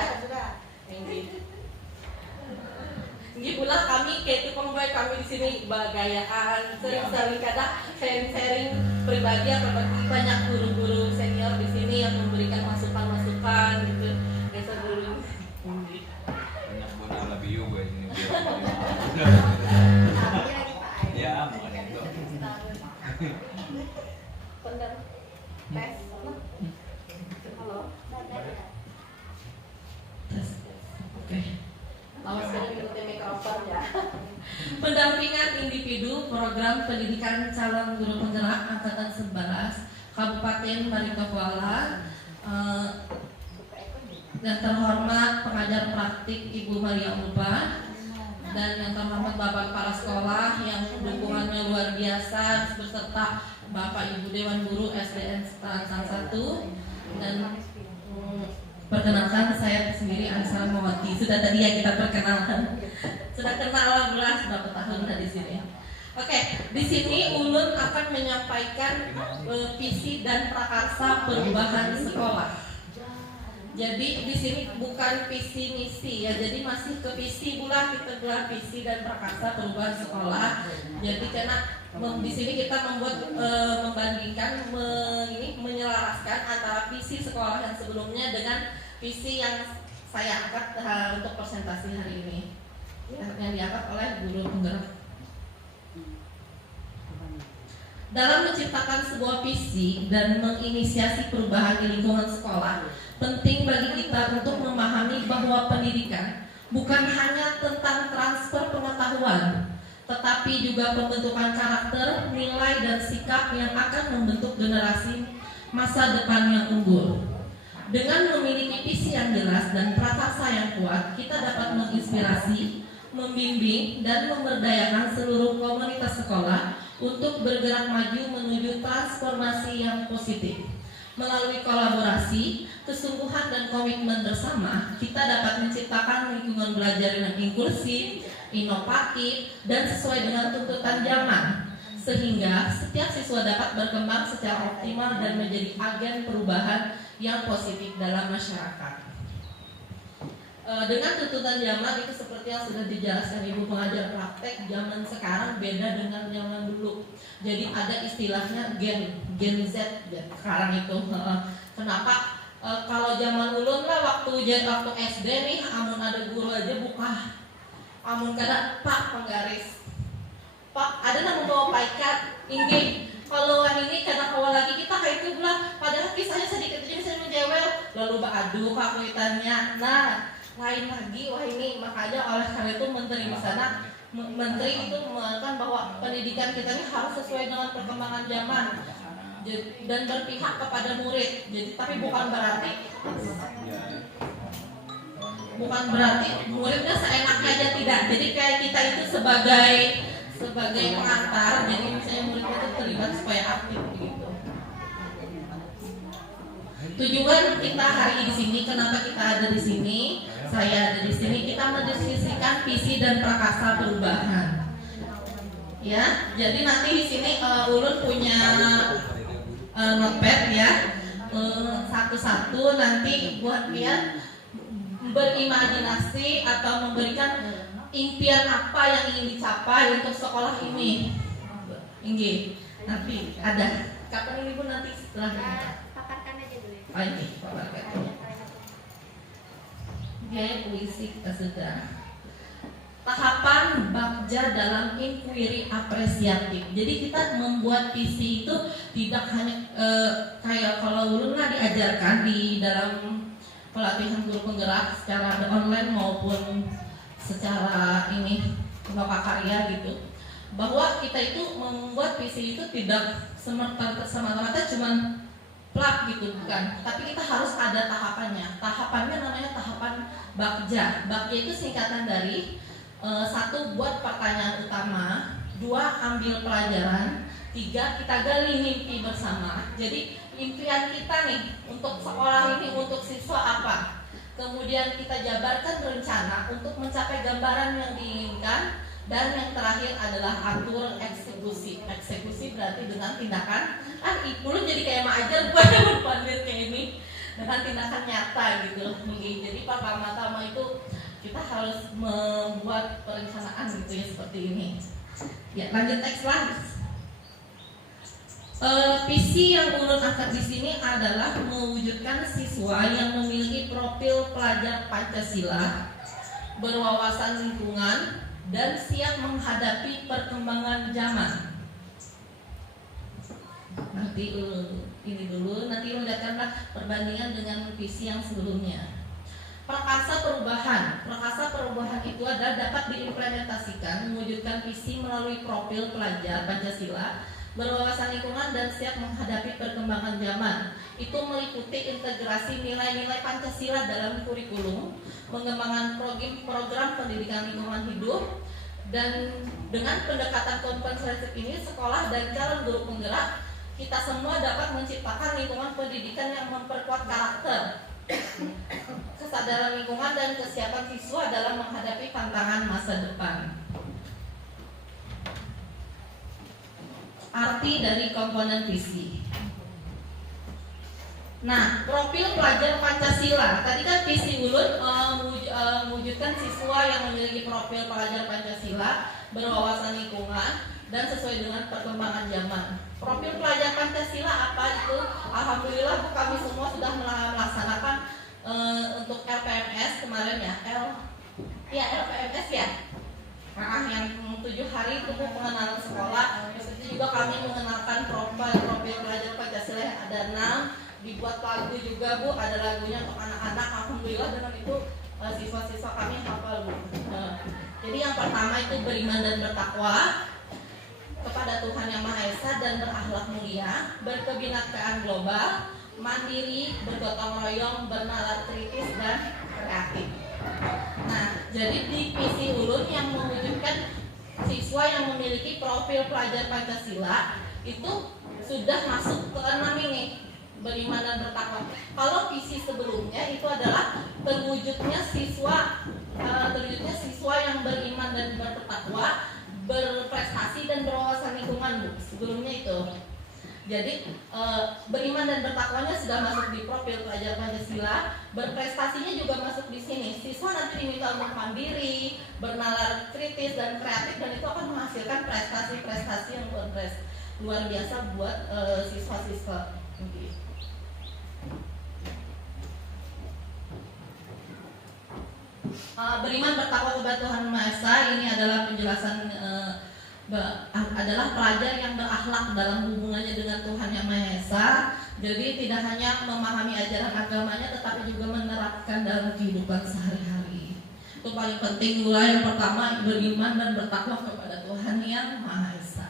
Ini pula kami kayak tukang boy kami di sini bagayaan sering-sering kadang sharing-sharing pribadi ya banyak guru-guru senior di sini yang memberikan masukan-masukan gitu. Biasa dulu. Banyak bola lebih you gue sini. Ya, bukan itu. Pendam tes. Halo. Tes. Oke. Awas dari ikutin mikrofon ya. Pendampingan individu program pendidikan calon guru penggerak angkatan 11 Kabupaten Maritokuala. Yang terhormat pengajar praktik Ibu Maria Ulfa dan yang terhormat Bapak Kepala Sekolah yang dukungannya luar biasa beserta Bapak Ibu Dewan Guru SDN Tansang 1 dan perkenalkan saya sendiri Anissa Mawati. Sudah tadi ya kita perkenalan. Sudah kenal lah belas berapa tahun dari sini. Oke, di sini Ulun akan menyampaikan visi dan prakarsa perubahan sekolah. Jadi di sini bukan visi misi ya, jadi masih ke visi pula kita gelar visi dan prakarsa perubahan sekolah. Jadi karena di sini kita membuat membandingkan, menyelaraskan antara visi sekolah yang sebelumnya dengan visi yang saya angkat untuk presentasi hari ini, yang diangkat oleh guru penggerak. Dalam menciptakan sebuah visi dan menginisiasi perubahan di lingkungan sekolah, penting bagi kita untuk memahami bahwa pendidikan bukan hanya tentang transfer pengetahuan, tetapi juga pembentukan karakter, nilai, dan sikap yang akan membentuk generasi masa depan yang unggul. Dengan memiliki visi yang jelas dan prakarsa yang kuat, kita dapat menginspirasi, membimbing, dan memberdayakan seluruh komunitas sekolah untuk bergerak maju menuju transformasi yang positif. Melalui kolaborasi, kesungguhan, dan komitmen bersama, kita dapat menciptakan lingkungan belajar yang inklusif, inovatif, dan sesuai dengan tuntutan zaman, sehingga setiap siswa dapat berkembang secara optimal dan menjadi agen perubahan yang positif dalam masyarakat. Dengan tuntutan zaman itu seperti yang sudah dijelaskan Ibu pengajar praktek, zaman sekarang beda dengan zaman dulu. Jadi ada istilahnya Gen Z sekarang itu. Kenapa? Kalau zaman Ulun lah waktu SD nih, amun ada guru aja buka, amun kada Pak penggaris, Pak ada nama bawa paikat, ini kalau ini karena awal lagi kita kayak itu belah, padahal kisahnya sedikit aja bisa menjewel, lalu beradu kakuitannya. Nah, lain lagi, wah ini makanya oleh karena itu menteri di sana, menteri itu mengatakan bahwa pendidikan kita ini harus sesuai dengan perkembangan zaman dan berpihak kepada murid. Jadi tapi bukan berarti muridnya seenaknya aja, tidak. Jadi kayak kita itu sebagai pengantar, jadi misalnya muridnya itu terlibat supaya aktif begitu. Tujuan kita hari di sini, kenapa kita ada di sini? Saya ada di sini, kita mendiskusikan visi dan prakarsa perubahan. Ya, jadi nanti di sini Ulun punya notepad ya, satu-satu nanti buat kalian berimajinasi atau memberikan impian apa yang ingin dicapai untuk sekolah ini. Inggih, nanti ada. Kapan ini pun nanti setelah ini. Paparkan aja dulu. Oh ini, paparkan. Gaya puisi kita sudah. Tahapan bagja dalam inquiry apresiatif. Jadi kita membuat visi itu tidak hanya kayak kalau Ulun lah diajarkan di dalam pelatihan guru penggerak secara online maupun secara ini lokakarya gitu, bahwa kita itu membuat visi itu tidak semata-mata cuman plak gitu, bukan, tapi kita harus ada tahapannya. Tahapannya namanya tahapan bagja. Bagja itu singkatan dari 1. buat pertanyaan utama, 2. ambil pelajaran, 3. kita gali mimpi bersama. Jadi impian kita nih untuk sekolah ini, untuk siswa apa, kemudian kita jabarkan rencana untuk mencapai gambaran yang diinginkan, dan yang terakhir adalah atur eksekusi. Eksekusi berarti dengan tindakan, Ulun jadi kayak maajar gue pandir kayak ini, dengan tindakan nyata gitu. Jadi pertama-tama itu kita harus membuat perencanaan gitu ya, seperti ini. Ya, lanjut teks lah. Visi yang Ulun angkat di sini adalah mewujudkan siswa yang memiliki profil pelajar Pancasila, berwawasan lingkungan, dan siap menghadapi perkembangan zaman. Nanti ini dulu, nanti lihatkanlah perbandingan dengan visi yang sebelumnya. Prakarsa perubahan itu adalah dapat diimplementasikan mewujudkan visi melalui profil pelajar Pancasila, berwawasan lingkungan, dan siap menghadapi perkembangan zaman. Itu meliputi integrasi nilai-nilai Pancasila dalam kurikulum, pengembangan program pendidikan lingkungan hidup, dan dengan pendekatan komprehensif ini sekolah dan calon guru penggerak kita semua dapat menciptakan lingkungan pendidikan yang memperkuat karakter, kesadaran lingkungan, dan kesiapan siswa dalam menghadapi tantangan masa depan. arti dari komponen visi. Nah, profil pelajar Pancasila. Tadi kan visi Ulun mewujudkan siswa yang memiliki profil pelajar Pancasila, berwawasan lingkungan, dan sesuai dengan perkembangan zaman. Profil pelajar Pancasila apa itu? Alhamdulillah Bu, kami semua sudah melaksanakan untuk LPMS kemarin ya. LPMS ya. Nah, yang 7 hari itu pengenalan sekolah. Terus itu juga kami mengenalkan profil pelajar Pancasila yang ada 6. Dibuat lagu juga Bu, ada lagunya untuk anak-anak. Alhamdulillah dengan itu siswa-siswa kami hafal Bu. Jadi yang pertama itu beriman dan bertakwa kepada Tuhan Yang Maha Esa dan berakhlak mulia, berkebinekaan global, mandiri, bergotong royong, bernalar kritis dan kreatif. Nah, jadi di visi Ulun yang mewujudkan siswa yang memiliki profil pelajar Pancasila itu sudah masuk ke 6 ini. Beriman dan bertakwa. Kalau visi sebelumnya itu adalah terwujudnya siswa yang beriman dan bertakwa, berprestasi dan berwawasan lingkungan Bu. Sebelumnya itu. Jadi beriman dan bertakwanya sudah masuk di profil pelajar Pancasila, berprestasinya juga masuk di sini. Siswa nanti diminta untuk mandiri, bernalar kritis dan kreatif, dan itu akan menghasilkan prestasi-prestasi yang luar biasa buat siswa-siswa. Beriman bertakwa kepada Tuhan Maha Esa ini adalah penjelasan adalah pelajar yang berakhlak dalam hubungannya dengan Tuhan Yang Maha Esa. Jadi tidak hanya memahami ajaran agamanya, tetapi juga menerapkan dalam kehidupan sehari-hari. Itu paling penting. Mulai yang pertama beriman dan bertakwa kepada Tuhan Yang Maha Esa.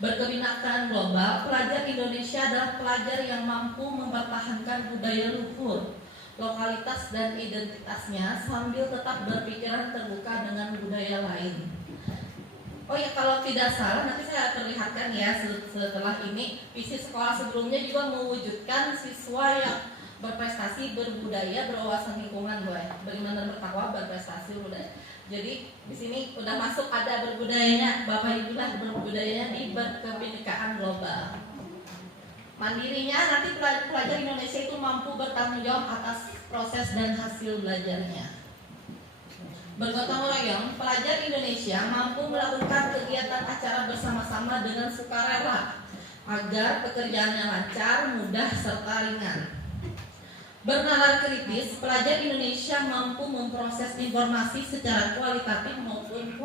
Berkebinekaan global, pelajar Indonesia adalah pelajar yang mampu mempertahankan budaya luhur, lokalitas dan identitasnya sambil tetap berpikiran terbuka dengan budaya lain. Oh ya, kalau tidak salah nanti saya perlihatkan ya setelah ini visi sekolah sebelumnya juga mewujudkan siswa yang berprestasi, berbudaya, berwawasan lingkungan, beriman dan bertakwa, berprestasi, berbudaya. Jadi di sini udah masuk ada berbudayanya, Bapak Ibu lah berbudayanya di berkebinekaan global. Mandirinya nanti pelajar Indonesia itu mampu bertanggung jawab atas proses dan hasil belajarnya. Bergotong royong, pelajar Indonesia mampu melakukan kegiatan acara bersama-sama dengan sukarela agar pekerjaannya lancar, mudah, serta ringan. Bernalar kritis, pelajar Indonesia mampu memproses informasi secara kualitatif maupun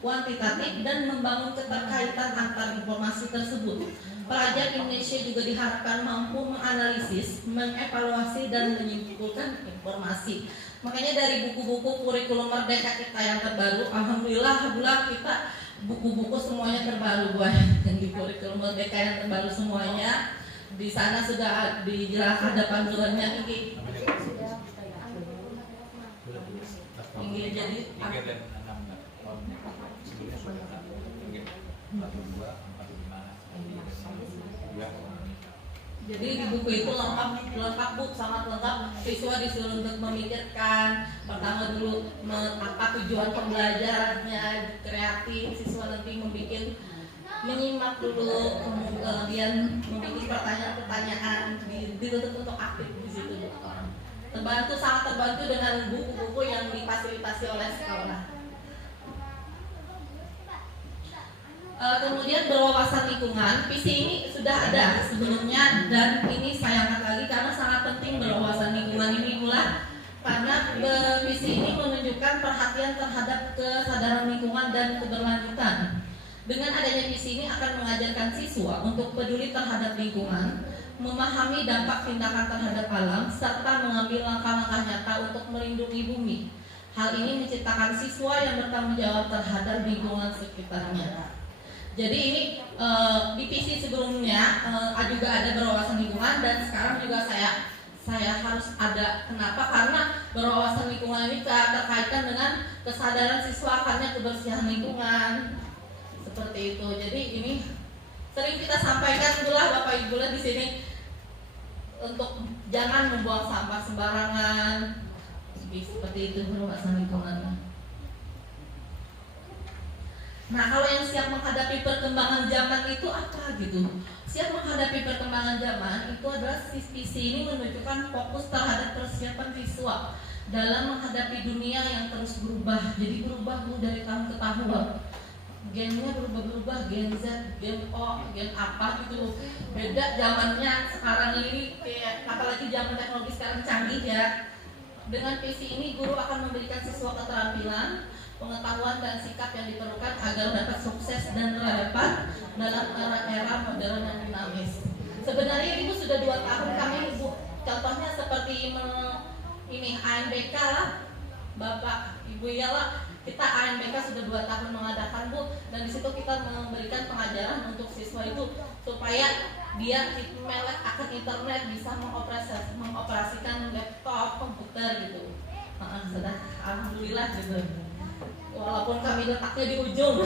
kuantitatif dan membangun keterkaitan antar informasi tersebut. Pelajar Indonesia juga diharapkan mampu menganalisis, mengevaluasi, dan menyimpulkan informasi. Makanya dari buku-buku kurikulum Merdeka kita yang terbaru, alhamdulillah kita buku-buku semuanya terbaru yang di kurikulum Merdeka yang terbaru semuanya. Di sana sudah dijelaskan ada panduannya ini. Ini jadi jadi di buku itu lengkap Bu, sangat lengkap. Siswa disuruh untuk memikirkan pertama dulu apa tujuan pembelajarannya, kreatif. Siswa nanti menyimak dulu, kemudian membuat pertanyaan-pertanyaan, dituntut untuk aktif di situ. Sangat terbantu dengan buku-buku yang difasilitasi oleh sekolah. Kemudian berwawasan lingkungan, visi ini sudah ada sebelumnya dan ini saya angkat lagi karena sangat penting berwawasan lingkungan ini pula karena visi ini menunjukkan perhatian terhadap kesadaran lingkungan dan keberlanjutan. Dengan adanya visi ini akan mengajarkan siswa untuk peduli terhadap lingkungan, memahami dampak tindakan terhadap alam, serta mengambil langkah-langkah nyata untuk melindungi bumi. Hal ini menciptakan siswa yang bertanggung jawab terhadap lingkungan sekitarnya. Jadi ini di visi sebelumnya juga ada berwawasan lingkungan dan sekarang juga saya harus ada. Kenapa? Karena berwawasan lingkungan ini terkaitkan dengan kesadaran siswa akan kebersihan lingkungan. Seperti itu. Jadi ini sering kita sampaikan itulah Bapak Ibu di sini untuk jangan membuang sampah sembarangan. Seperti itu berwawasan lingkungan. Nah, kalau yang siap menghadapi perkembangan zaman itu apa gitu? Siap menghadapi perkembangan zaman itu adalah visi ini menunjukkan fokus terhadap persiapan siswa dalam menghadapi dunia yang terus berubah. Jadi berubah dari tahun ke tahun. Gennya berubah-berubah, gen Z, gen O, gen apa gitu. Beda zamannya sekarang ini, kayak apalagi zaman teknologi sekarang canggih ya. Dengan visi ini guru akan memberikan siswa keterampilan, pengetahuan dan sikap yang diperlukan agar dapat sukses dan relevan dalam era modern yang dinamis. Sebenarnya Ibu sudah 2 tahun kami Ibu, contohnya seperti ini ANBK lah, Bapak Ibu ya lah, kita ANBK sudah 2 tahun mengadakan Bu, dan di situ kita memberikan pengajaran untuk siswa itu supaya dia melek akan internet, bisa mengoperasikan laptop, komputer gitu. Sudah alhamdulillah gitu. Walaupun kami letaknya di ujung.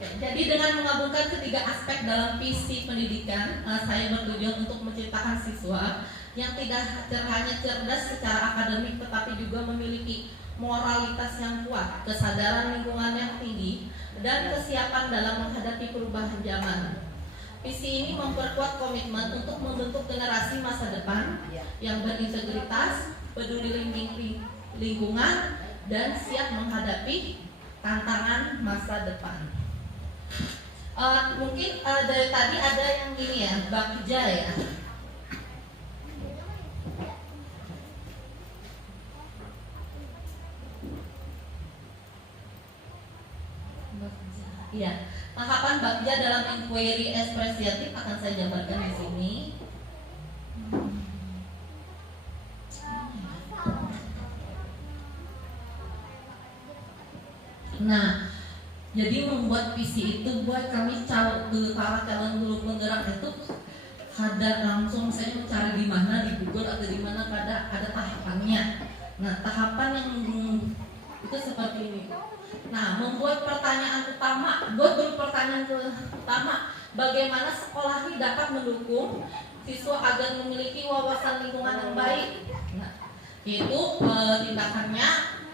Jadi dengan menggabungkan ketiga aspek dalam visi pendidikan, saya bertujuan untuk menciptakan siswa yang tidak hanya cerdas secara akademik tetapi juga memiliki moralitas yang kuat, kesadaran lingkungan yang tinggi, dan kesiapan dalam menghadapi perubahan zaman. Visi ini memperkuat komitmen untuk membentuk generasi masa depan yang berintegritas, peduli lingkungan, dan siap menghadapi tantangan masa depan. Mungkin dari tadi ada yang gini ya, Bagja ya. Iya, tahapan Bagja dalam inquiry ekspresiatif akan saya jabarkan di sini. Nah, jadi membuat visi itu buat kami para calon guru penggerak itu ada langsung saya mencari di mana di Google atau di mana ada tahapannya. Nah, tahapan yang itu seperti ini. Nah, membuat pertanyaan utama, bagaimana sekolah ini dapat mendukung siswa agar memiliki wawasan lingkungan yang baik. Nah, itu tindakannya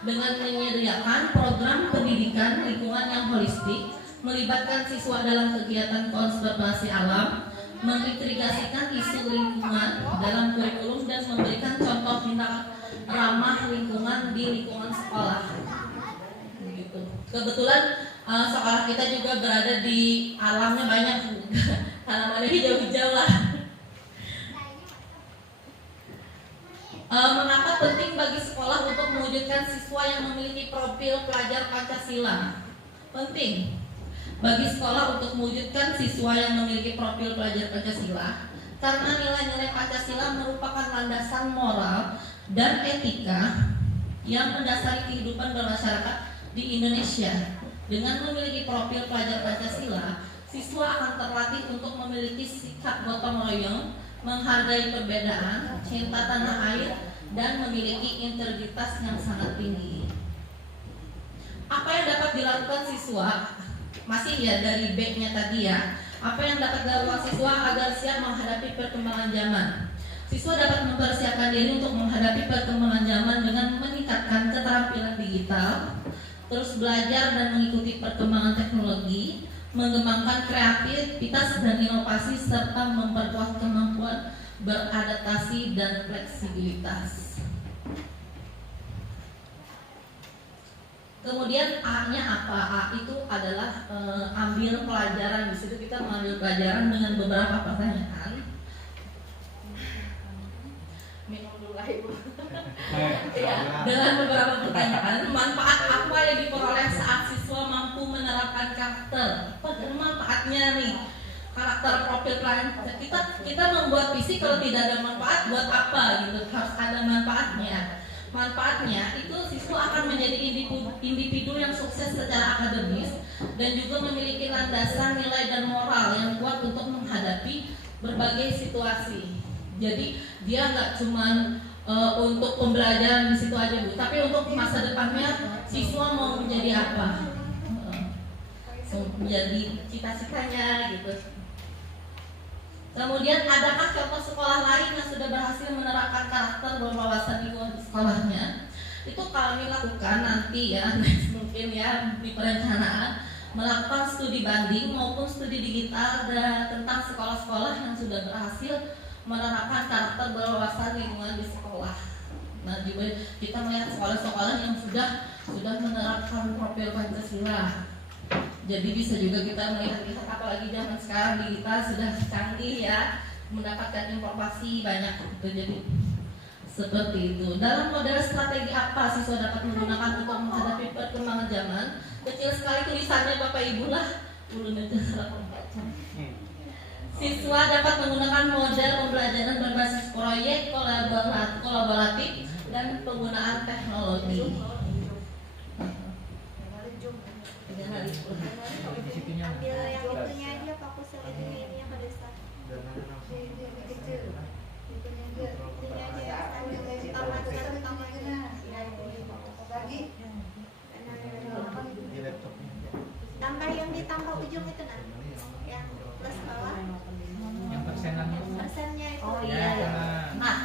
dengan menyediakan program pendidikan lingkungan yang holistik, melibatkan siswa dalam kegiatan konservasi alam, mengintegrasikan isu lingkungan dalam kurikulum, dan memberikan contoh tindakan ramah lingkungan di lingkungan sekolah. Begitu. Kebetulan sekolah kita juga berada di alamnya banyak, tanamannya hijau-hijau lah. Mengapa penting bagi sekolah untuk mewujudkan siswa yang memiliki profil pelajar Pancasila? Penting bagi sekolah untuk mewujudkan siswa yang memiliki profil pelajar Pancasila karena nilai-nilai Pancasila merupakan landasan moral dan etika yang mendasari kehidupan bermasyarakat di Indonesia. Dengan memiliki profil pelajar Pancasila, siswa akan terlatih untuk memiliki sikap gotong royong, menghargai perbedaan, cinta tanah air, dan memiliki integritas yang sangat tinggi. Apa yang dapat dilakukan siswa? Masih ya dari B-nya tadi ya. Apa yang dapat dilakukan siswa agar siap menghadapi perkembangan zaman? Siswa dapat mempersiapkan diri untuk menghadapi perkembangan zaman dengan meningkatkan keterampilan digital, terus belajar dan mengikuti perkembangan teknologi, mengembangkan kreativitas dan inovasi, serta memperkuat kemampuan beradaptasi dan fleksibilitas. Kemudian A-nya apa? A itu adalah ambil pelajaran. Di situ kita mengambil pelajaran dengan beberapa pertanyaan. Minum dulu lah Ibu. Ya, dengan beberapa pertanyaan, manfaat apa yang diperoleh saat siswa mampu menerapkan karakter? Apa manfaatnya nih? Karakter profil pelajar kita membuat visi kalau tidak ada manfaat buat apa gitu, harus ada manfaatnya. Manfaatnya itu siswa akan menjadi individu yang sukses secara akademis dan juga memiliki landasan nilai dan moral yang kuat untuk menghadapi berbagai situasi. Jadi dia nggak cuma untuk pembelajaran di situ aja Bu, tapi untuk masa depannya siswa mau menjadi apa, menjadi cita-citanya gitu. Kemudian adakah contoh sekolah lain yang sudah berhasil menerapkan karakter berwawasan lingkungan di sekolahnya? itu kami lakukan nanti ya next mungkin ya di perencanaan melakukan studi banding maupun studi digital tentang sekolah-sekolah yang sudah berhasil menerapkan karakter berwawasan lingkungan di sekolah. Nah juga kita melihat sekolah-sekolah yang sudah menerapkan profil Pancasila. Jadi bisa juga kita melihat apalagi zaman sekarang digital sudah canggih ya, mendapatkan informasi banyak gitu. Jadi seperti itu. Dalam model strategi apa siswa dapat menggunakan untuk menghadapi perkembangan zaman? Kecil sekali tulisannya Bapak Ibu lah. Siswa dapat menggunakan model pembelajaran berbasis proyek kolaboratif dan penggunaan teknologi. Ambil yang itunya aja, fokus yang itunya ini yang pada start. Tambah yang ditambah ujung itu nah, yang plus bawah. Yang persenannya. Persennya itu. Oh iya. Nah,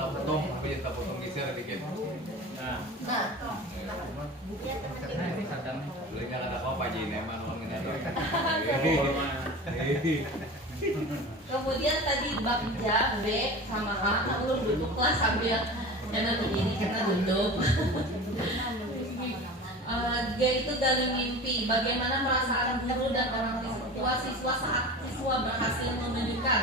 potong geser dikit. Nah. Beli nggak ada apa Ji, emang orang ini ada. kemudian tadi bagja B sama A, ulun duduklah sambil jangan begini kita duduk. G itu gali mimpi. Bagaimana perasaan guru dan orang tua siswa saat siswa berhasil menunjukkan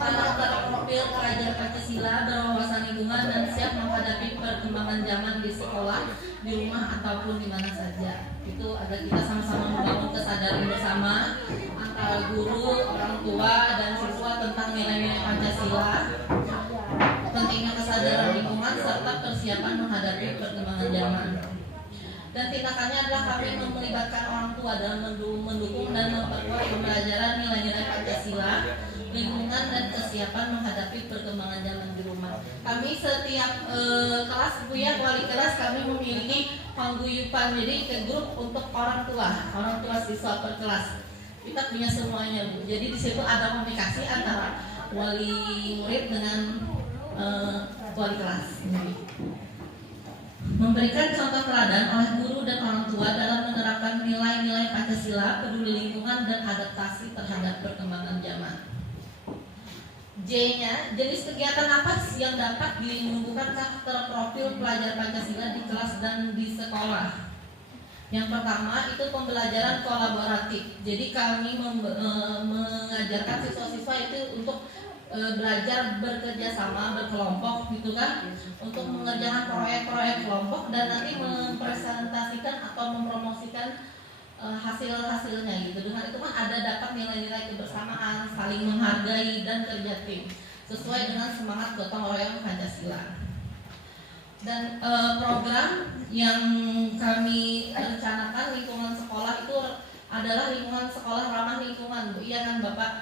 karakter profil pelajar Pancasila, berwawasan lingkungan dan siap menghadapi perkembangan zaman di sekolah, di rumah ataupun di mana saja. Itu agar kita sama-sama membangun kesadaran bersama antara guru, orang tua dan siswa tentang nilai-nilai Pancasila, pentingnya kesadaran lingkungan serta persiapan menghadapi perkembangan zaman. Dan tindakannya adalah kami melibatkan orang tua dalam mendukung dan memperkuat pembelajaran nilai-nilai Pancasila, lingkungan dan kesiapan menghadapi perkembangan zaman di rumah. Kami setiap kelas Bu ya, wali kelas kami memiliki pangguyupan, jadi ke grup untuk orang tua siswa per kelas. Kita punya semuanya Bu. Jadi di situ ada komunikasi antara wali murid dengan wali kelas. Memberikan contoh teladan oleh guru dan orang tua dalam menerapkan nilai-nilai Pancasila, peduli lingkungan dan adaptasi terhadap perkembangan zaman. J-nya, jenis kegiatan apa yang dapat menumbuhkan karakter profil pelajar Pancasila di kelas dan di sekolah? Yang pertama itu pembelajaran kolaboratif. Jadi kami mengajarkan siswa-siswa itu untuk belajar bekerja sama, berkelompok gitu kan, untuk mengerjakan proyek-proyek kelompok dan nanti mempresentasikan atau mempromosikan hasil-hasilnya gitu. Dengan itu kan ada dapat nilai-nilai kebersamaan, saling menghargai dan kerja tim sesuai dengan semangat gotong royong Pancasila. Dan program yang kami rencanakan lingkungan sekolah itu adalah lingkungan sekolah ramah lingkungan, Bu. Iya kan Bapak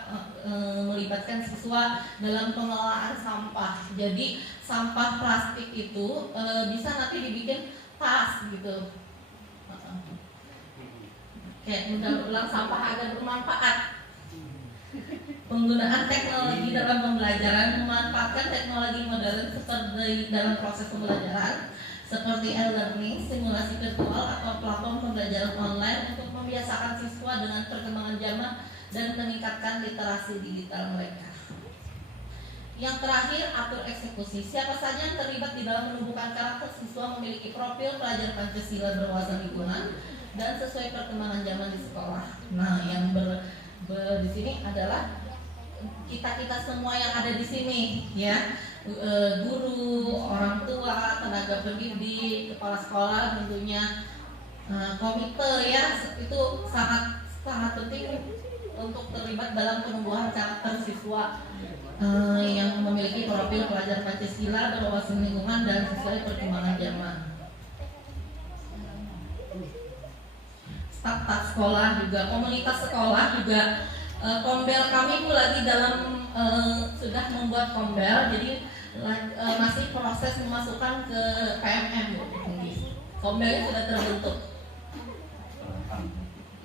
melibatkan siswa dalam pengelolaan sampah. Jadi sampah plastik itu bisa nanti dibikin tas gitu. Kayak mendaur ulang sampah agar bermanfaat. Penggunaan teknologi dalam pembelajaran, memanfaatkan teknologi modern seperti dalam proses pembelajaran seperti e-learning, simulasi virtual atau platform pembelajaran online untuk membiasakan siswa dengan perkembangan zaman dan meningkatkan literasi digital mereka. Yang terakhir, atur eksekusi. Siapa saja yang terlibat di dalam menumbuhkan karakter siswa memiliki profil pelajar Pancasila berwawasan lingkungan dan sesuai perkembangan zaman di sekolah. Nah, yang di sini adalah kita semua yang ada di sini, ya. Guru, orang tua, tenaga pendidik, kepala sekolah tentunya, komite ya, itu sangat penting untuk terlibat dalam penumbuhan karakter siswa yang memiliki profil pelajar Pancasila, berwawasan lingkungan dan sesuai perkembangan zaman. Staf sekolah juga, komunitas sekolah juga, kombel kami lagi dalam sudah membuat kombel, jadi masih proses memasukkan ke PMM. Kombelnya sudah terbentuk.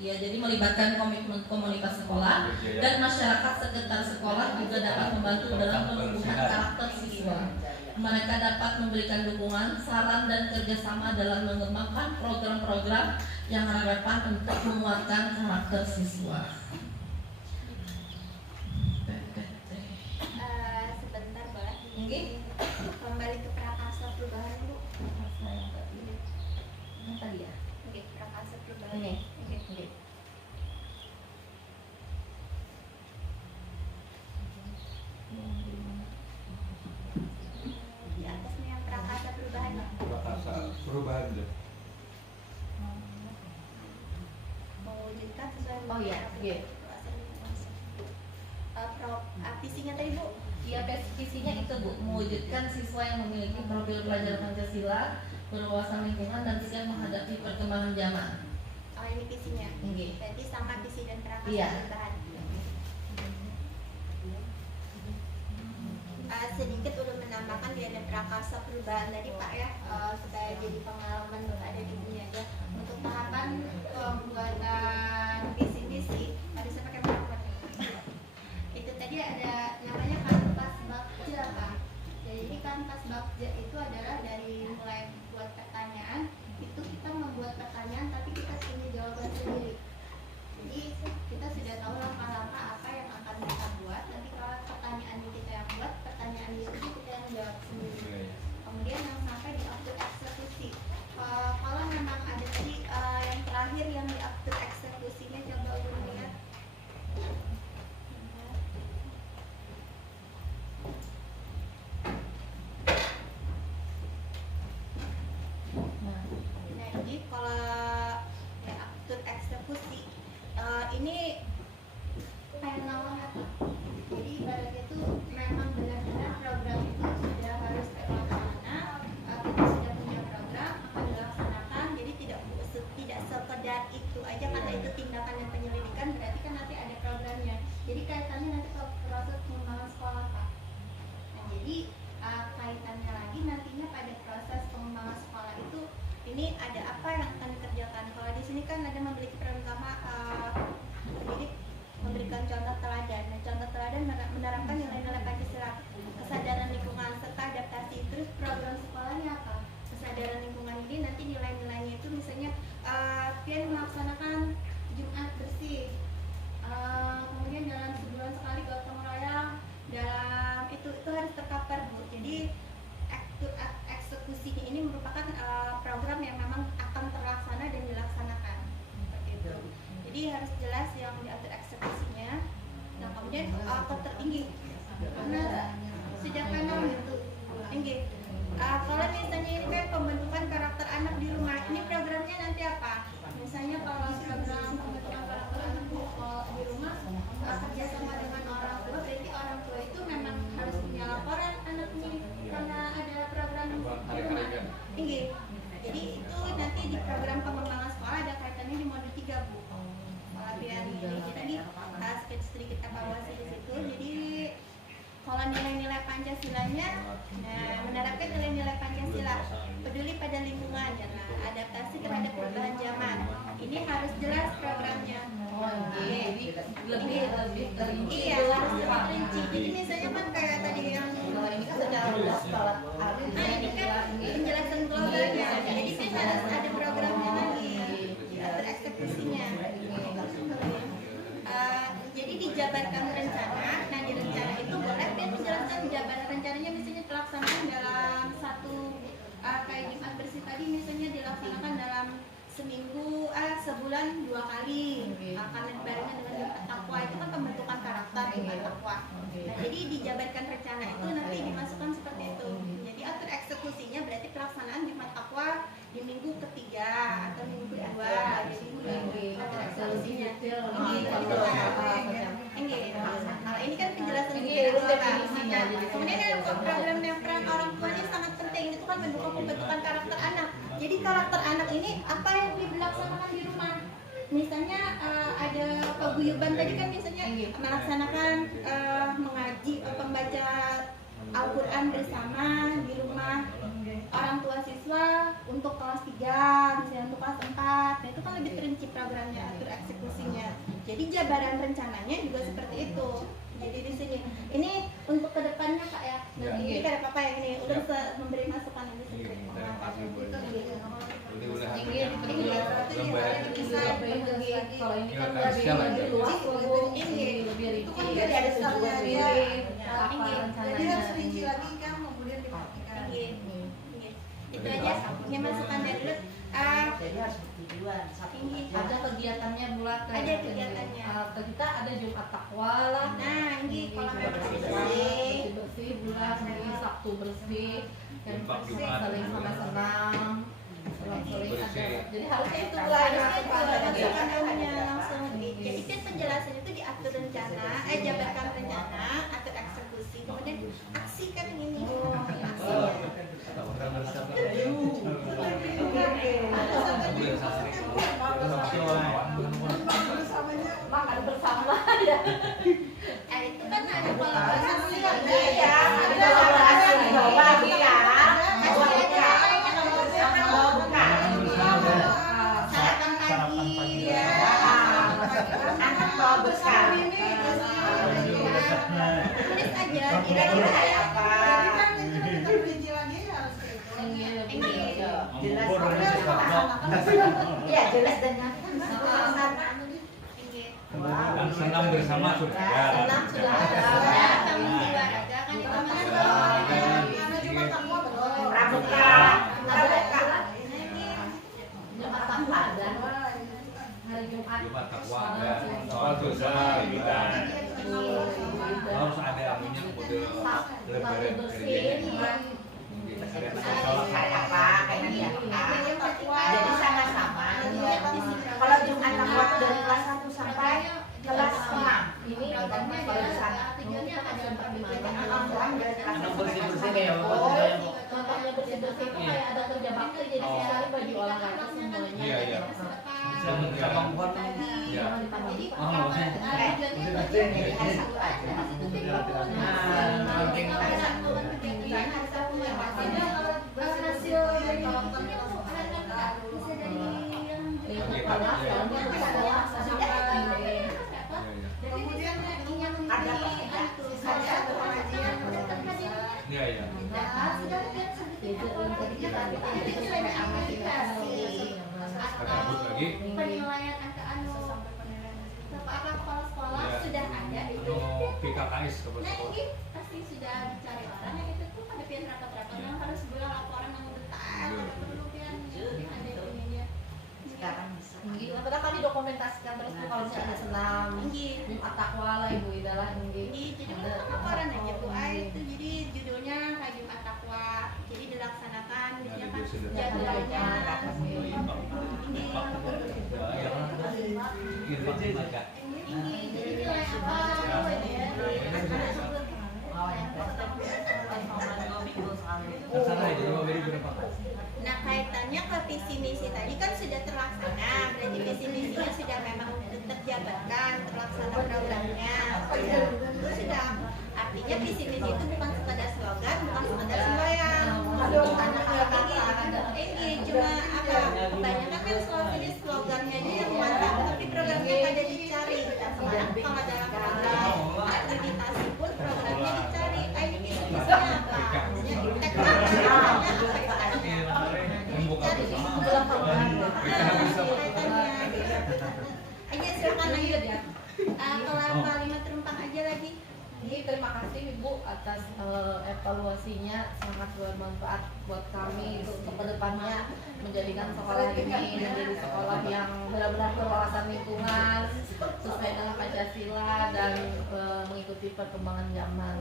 Ya, jadi melibatkan komitmen komunitas sekolah dan masyarakat sekitar sekolah juga dapat membantu dalam penumbuhan karakter siswa. Mereka dapat memberikan dukungan, saran, dan kerjasama dalam mengembangkan program-program yang relevan untuk menguatkan karakter siswa. Sebentar boleh? Oke. Kembali ke prakarsa perubahan Bu. Yang tadi ya? Oke, prakarsa perubahan. Ini. Oke. Di atasnya yang prakarsa perubahan. Perubahan deh. Mewujudkan sesuai Oh iya, iya. Visinya tadi Bu. Ya, visinya itu Bu, mewujudkan siswa yang memiliki profil pelajar Pancasila, berwawasan lingkungan, dan siap menghadapi perkembangan zaman. Oh ini visinya. Oke. Berarti sama visi dan prakarsa Iya. perubahan. Sedikit ulun menambahkan di ada prakarsa perubahan tadi Pak ya, supaya jadi pengalaman ada di sini aja. Untuk tahapan pembuatan visi misi harus saya pakai PowerPoint. Itu tadi ada namanya kanvas bagja Pak. Jadi kanvas bagja itu adalah dari mulai buat pertanyaan, itu kita membuat pertanyaan tapi kita punya jawaban sendiri. Jadi kita sudah tahu langkah-langkah apa yang akan kita buat. Nanti kalau pertanyaan kita yang buat, pertanyaan itu kita yang jawab sendiri. Kemudian yang sampai di akhir eksekusi. Kalau memang ada tadi yang terakhir yang di akhir eksekusinya, coba ulun lihat. Nah ini kalau ya, akhir eksekusi ini kayak nawang apa? Jadi ibaratnya itu memang benar-benar program itu sudah harus terlaksana, kita sudah punya program akan dilaksanakan. Jadi tidak sekedar itu aja karena itu tindakan yang penyelidikan, berarti kan nanti ada programnya. Jadi kaitannya nanti ke proses pengembangan sekolah Pak. Nah jadi kaitannya lagi nantinya pada proses pengembangan sekolah itu ini ada apa yang akan dikerjakan. Kalau di sini kan ada memiliki peran utama pendidik memberikan contoh teladan. Nah, contoh teladan menerapkan nilai-nilai Pancasila, kesadaran lingkungan serta adaptasi. Terus program sekolahnya apa? Kesadaran lingkungan ini nanti nilai-nilainya itu misalnya pian melaksanakan Jumat bersih. Kemudian dalam sebulan sekali gotong royong, dalam itu harus tercover Bu. Jadi eksekusinya ini merupakan program yang memang akan terlaksana dan dilaksanakan seperti itu. Jadi harus jelas yang diatur eksekusinya. Nah kemudian tertinggi karena sejak kanan gitu tinggi. Kalau misalnya ini kan pembentukan karakter anak di rumah, ini programnya nanti apa? Misalnya kalau program pembentukan karakter anak di rumah kerjasama dengan orang tua, berarti orang tua itu memang harus punya laporan anaknya karena ada program di rumah tinggi. Jadi itu nanti di program pengembangan sekolah ada kaitannya di modul 3 Bu. Biar ini tadi sedikit evaluasi di situ. Jadi kalau nilai-nilai Pancasilanya, nah, menerapkan nilai-nilai Pancasila, peduli pada lingkungan, dan adaptasi terhadap perubahan zaman. Ini harus jelas programnya. Jadi lebih terinci. Iya, harus lebih terinci. Jadi misalnya kan kayak tadi yang ini kan sudah sekolah. nah ini kan penjelasan globalnya. Jadi kan harus ada programnya lagi, atur eksekusinya. Jadi dijabarkan rencana. Nah di rencana itu boleh dia menjelaskan jabaran rencananya misalnya pelaksanaan dalam satu kayak Jumat bersih tadi misalnya dilaksanakan dalam seminggu sebulan 2 kali. Akan dibarengan dengan Jumat Takwa, itu kan pembentukan karakter Jumat Takwa. Nah jadi dijabarkan rencana itu nanti dimasukkan seperti itu. Jadi atur eksekusinya berarti pelaksanaan Jumat Takwa di minggu ketiga atau minggu kedua. Jadi atur eksekusinya. Kalau ini kan penjelasan kemudian ada program yang peran orang tuanya sangat penting, itu kan pembentukan karakter anak. Jadi karakter anak ini apa yang dilaksanakan di rumah? Misalnya ada paguyuban tadi kan misalnya melaksanakan mengaji pembaca Al-Quran bersama di rumah orang tua siswa untuk kelas 3, misalnya untuk kelas 4. Nah itu kan lebih terinci programnya, atur eksekusi. Jadi jabaran rencananya juga seperti itu. Jadi di sini ini untuk kedepannya Kak ya. Nanti kita ada apa ya ini udah memberi masukan ini sedikit. Terima kasih Bu. Jadi udah Ingin kalau ini kan lebih luas lebih rinci Jadi ada soalnya dia apa rencananya. Jadi harus rinci lagi kan kemudian dipastikan. Itu aja. Ini masukan dari dulu. Jadi harus bertujuan. Ada kegiatannya bulan Ada kegiatannya. Kita ada Jumat Takwa lah. Nah, ini kolam air bersih bulan ini Sabtu bersih dan saling senang-senang seling ada. Jadi harusnya itu bulan langsung jadi kan penjelasan itu diatur rencana, jabarkan rencana, atur eksekusi, kemudian aksi kan ini. Makan bersama ya. Itu kan ada kolaborasi Ya, ada kolaborasi coba ya. sarapan pagi ya. Anak bagus sekali. Tulis aja kira-kira kayak apa. Ya, jelas dan nyata. Dan senam bersama sudah ada. Senam sudah ada. Kami juga ada kan di Pramuka. Jumat Takwa ada. Hari Jumat. Jumat Takwa ada. Soal dosa kita harus ada anunya kode lebaran kerjanya. Jadi sama-sama. Kalau Jumat Takwa dari kelas 1 sampai kelas 6 ini kalau di sana contohnya bersih-bersih itu kayak ada kerja bakti jadi sekali baju olahraga semuanya. Iya. Iya. Bagus lagi. Penilaian angka apa kepala sekolah sudah ada itu. PKKS kepala Nah sekolah. ini pasti sudah dicari orang yang itu tuh ada pian rapat-rapat yang harus sebulan laporan yang detail ada perlu pian ada ininya. Sekarang bisa. Padahal kan didokumentasikan terus tuh kalau misalnya ada senam Jumat Takwa lah Ibu Ida lah Jadi untuk laporan aja Bu itu jadi judulnya kayak Jumat Takwa. Jadi dilaksanakan biasanya kan jadwalnya. Ini jadi nilai apa Nah kaitannya ke visi misi tadi kan sudah terlaksana, berarti visi misinya sudah memang terjabarkan, terlaksana programnya. Itu sudah artinya visi misi itu bukan sekadar slogan, bukan sekadar sembahyang. Karena kalau ini cuma apa? Kebanyakan kan selalu ini slogannya aja yang mantap, tapi programnya kada dicari. Sekarang kalau dalam program akreditasi pun programnya dicari. Ini visi misinya apa? Membuka bersama. Aja silakan lanjut ya. Kalau kalimat terumpang aja lagi. Jadi terima kasih Ibu atas evaluasinya sangat bermanfaat buat kami untuk kedepannya menjadikan sekolah ini menjadi sekolah yang benar-benar berwawasan lingkungan sesuai dengan Pancasila dan mengikuti perkembangan zaman.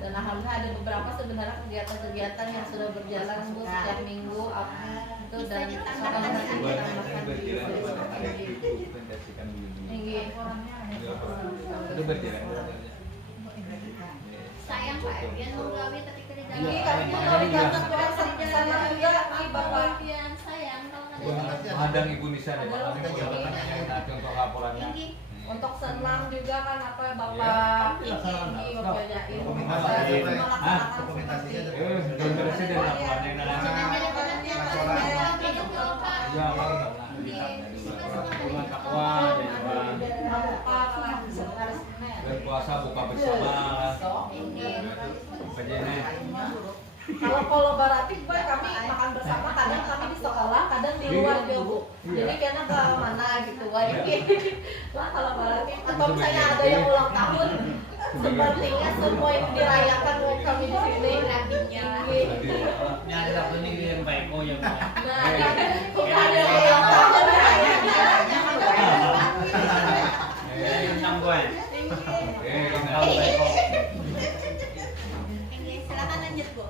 Dan alhamdulillah ada beberapa sebenarnya kegiatan-kegiatan yang sudah berjalan Bu setiap minggu itu dan itu berjalan. Sayang Pak Evian mau gawe tapi kerja Ini kami mau digantung sama juga Bapak sayang kalau Hadang Ibu Nisa deh, Pak. Nah, contoh laporannya. untuk senam juga kan apa Bapak ini Bapak Jain Don Presiden laporannya Ya, Pak. Takwa, puasa buka bersama bajene. Kalau kolaboratif gue kami makan bersama, kadang kami di sekolah, kadang di luar juga Bu. Jadi karena ke mana gitu, lah kolaboratif. Atau misalnya ada yang ulang tahun, sepertinya semua yang dirayakan kami di sini nantinya. Nyari satu nih yang baik yang Nah, kalau ada yang ulang tahun dirayakan. enam gue. Silakan lanjut Bu.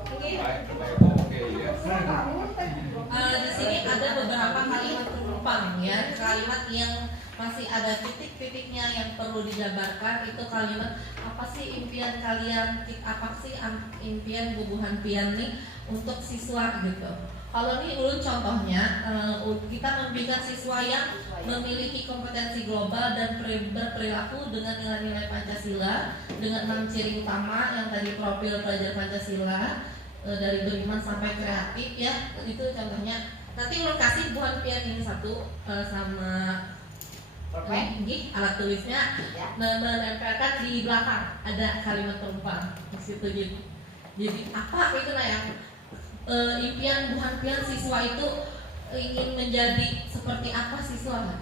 Di sini ada beberapa kalimat penumpang ya, kalimat yang masih ada titik-titiknya yang perlu dijabarkan. Itu kalimat apa sih impian kalian, apa sih impian bubuhan pian nih untuk siswa gitu. Kalau ini ulun contohnya, kita membimbing siswa yang memiliki kompetensi global dan berperilaku dengan nilai-nilai Pancasila dengan 6 ciri utama yang tadi profil pelajar Pancasila, dari beriman sampai kreatif ya, itu contohnya. Nanti ulun kasih buhan pian ini satu sama alat tulisnya, menempelkan di belakang ada kalimat penumpang di situ gitu. Jadi apa itu nah yang impian buhan pian siswa itu ingin menjadi seperti apa siswa?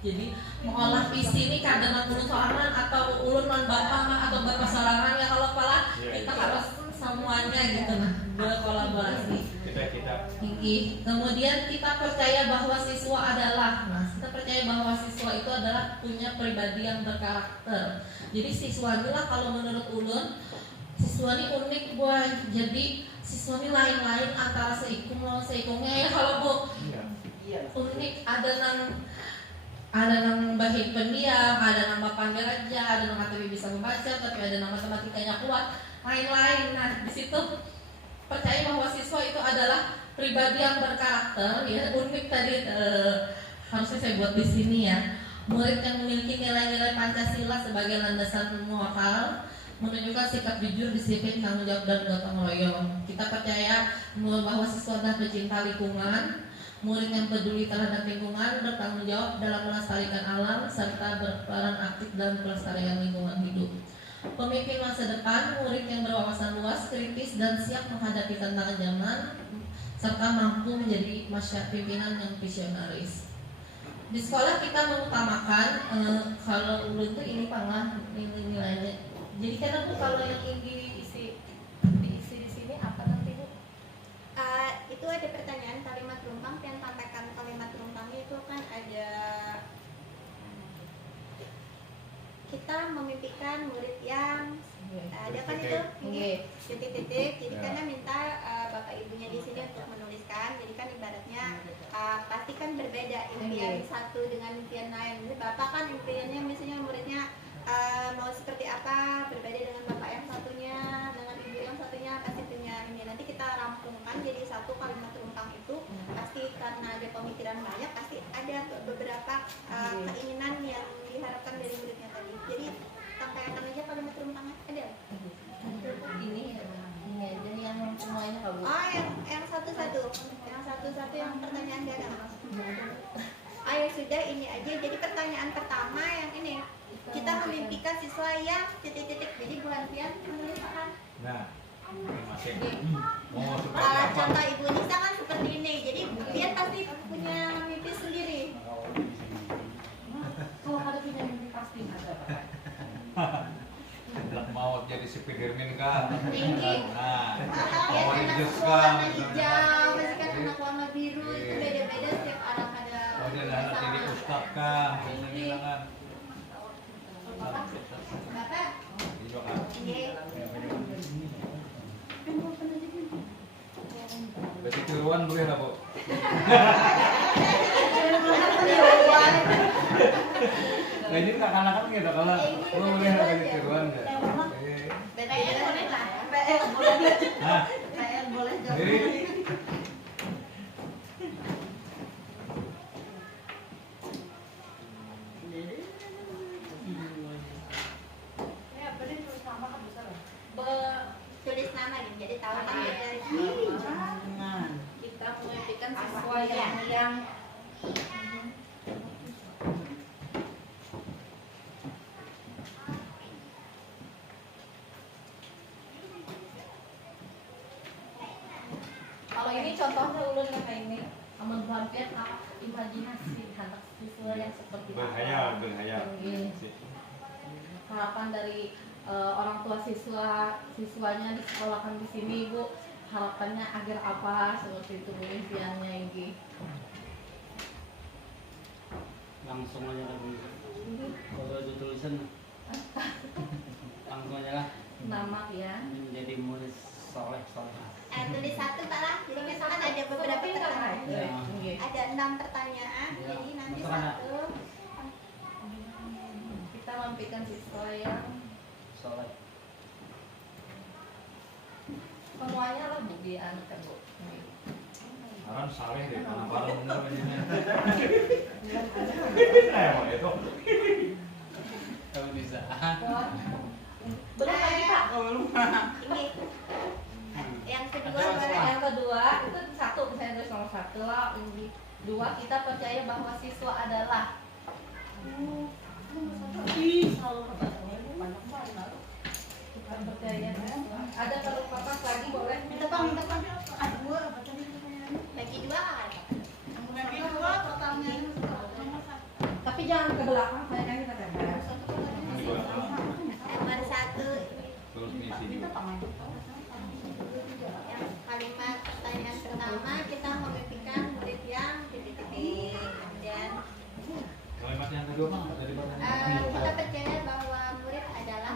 Jadi mengolah visi ini kadang ulun soalan atau ulun non bapak atau bapak sorangan ya, kalau kepala kita harus semuanya gitu nah berkolaborasi. Kita. Kemudian kita percaya bahwa siswa adalah, kita percaya bahwa siswa itu adalah punya pribadi yang berkarakter. Jadi siswa inilah kalau menurut ulun, siswa ini unik buat jadi siswa ini lain-lain antara seikum lawan seikungnya ya kalau Bu. Unik, ada nang bahid pendiam, ada nang pandai aja, ada nang tapi bisa membaca, tapi ada nang matematikanya kuat, lain-lain. Nah di situ percaya bahwa siswa itu adalah pribadi yang berkarakter ya, unik tadi harusnya saya buat di sini ya. Murid yang memiliki nilai-nilai Pancasila sebagai landasan moral, menunjukkan sikap jujur, disiplin, tanggung jawab dan gotong royong. Kita percaya bahwa siswa adalah pecinta lingkungan, murid yang peduli terhadap lingkungan, bertanggung jawab dalam melestarikan alam, serta berperan aktif dalam pelestarian lingkungan hidup. Pemimpin masa depan, murid yang berwawasan luas, kritis, dan siap menghadapi tantangan zaman, serta mampu menjadi pimpinan yang visionaris. Di sekolah kita mengutamakan kalau ulun tuh ini panglah nilai-nilainya. Jadi karena Bu kalau yang ingin diisi di sini apa nanti Bu? Itu ada pertanyaan kalimat rumpang, yang sampaikan kalimat rumpangnya itu kan ada kita memimpikan murid yang ada kan itu titik-titik. Jadi karena minta bapak ibunya di sini untuk menuliskan. Jadi kan ibaratnya pasti kan berbeda impian satu dengan impian lain. Jadi bapak kan impiannya misalnya muridnya mau seperti apa, berbeda dengan bapak yang satunya, dengan ibu yang satunya pasti punya ini. Nanti kita rampungkan jadi satu kalimat rumpang itu. Pasti karena ada pemikiran banyak, pasti ada beberapa keinginan yang diharapkan dari muridnya tadi. Jadi sampaikan aja kalimat rumpangnya. Ada? Ini aja yang semuanya Kak Bu. Yang satu-satu. Yang satu-satu yang pertanyaan dalam. Ayo sudah ini aja. Jadi pertanyaan pertama yang ini. Kita memimpikan siswa yang titik-titik. Jadi bukan pian menuliskan. Nah, masing. Mau seperti apa? Contoh Ibu Nisa kan seperti ini. Jadi pian pasti punya mimpi sendiri. Kalau ada punya mimpi pasti ada. Mau jadi Spiderman kah? Tinggi. Nah, Pian mau anak Rangers warna kah? hijau, pasti kan anak warna biru. Itu beda-beda setiap anak ada. Mau jadi anak jadi ustad kah? Biasanya kan. Bapak. Iya kan. Berarti tiruan boleh lah, Bu? Nah ini anak-anak gitu kalau boleh ada tiruan nggak? BTN boleh lah. Hah? BTN boleh. Jadi Tulis nama gitu, jadi tahu kan dari Kita memimpikan siswa yang sampean imajinasi anak siswa yang seperti Berhayal, apa? berhayal. Harapan dari orang tua siswanya disekolahkan di sini, Bu, harapannya agar apa seperti itu, Bu, impiannya ini? Langsung aja kan kalau ada tulisan langsung aja lah Nama ya. menjadi murid soleh. Tulis satu Pak lah. Jadi misalkan ada beberapa pertanyaan. Ada 6 pertanyaan. Ya. Jadi nanti Betul, Anak. satu. Kita mampikan siswa yang Soleh. semuanya lah, Bu, dianukan, Bu. Orang saleh deh, karena parah bener ini. Itu. Kalau bisa. Belum lagi, Pak. Belum. Ini. Yang kedua Ada boleh. Yang kedua itu satu, misalnya tulis nomor 1 lah. Yang dua, kita percaya bahwa siswa adalah kita percaya siswa. Ada perlu papas lagi boleh? Tepang. Lagi dua. Tapi jangan ke belakang, saya kan kita tembak. Nomor 1. Terus ngisi juga. Yang kalimat pertanyaan pertama kita memimpikan murid yang titik-titik. Kemudian Kalimat yang kedua mah dari kita percaya bahwa murid adalah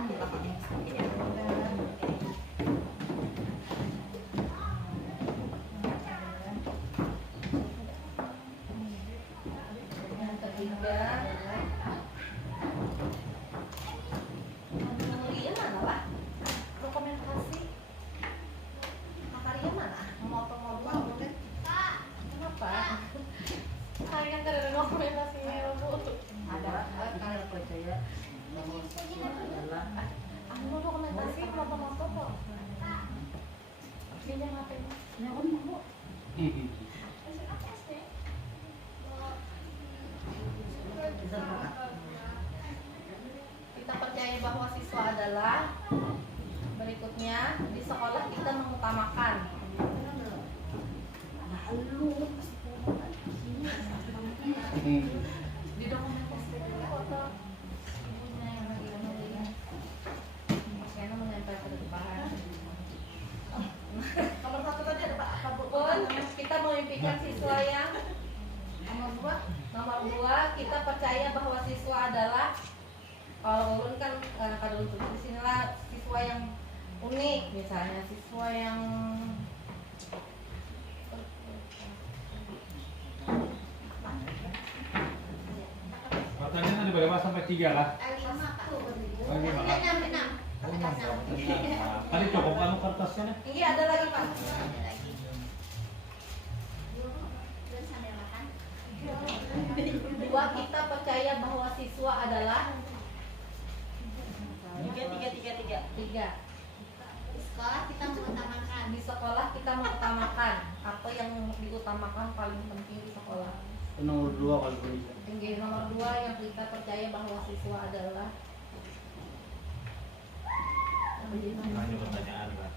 Yang ketiga, kemudian mana lah? Dokumentasi makarya mana? Memotong-motong murid. Kenapa? Saya kan ada dokumentasinya ya, Bu. Ada kalian percaya bahwa siswa adalah anu dokumentasi motong-motong kok. Dia ngapain? Nyawan Bu. Kita percaya bahwa siswa adalah berikutnya di sekolah kita mengutamakan di dokumentasi foto ibunya yang lagi menulis Mas menempel ke depan. Nomor 1 tadi ada apa Bu? Kita memimpikan siswa yang nomor 2 kita percaya bahwa siswa adalah, kalau ulun kan kada untuk di sinilah siswa yang unik, misalnya siswa yang pertanyaan dari berapa sampai 3 lah. 5 Pak. Oh, 5 lah. 6. Tadi cukup anu kertasnya nih. ini ada lagi Pak. Ada lagi. Terus sambil makan. 2 kita percaya bahwa siswa adalah 3. Di sekolah kita mengutamakan. Di sekolah kita mengutamakan apa yang diutamakan paling penting di sekolah. Nomor 2 kalau bisa. Tinggi nomor 2 yang kita percaya bahwa siswa adalah Tanya pertanyaan lah.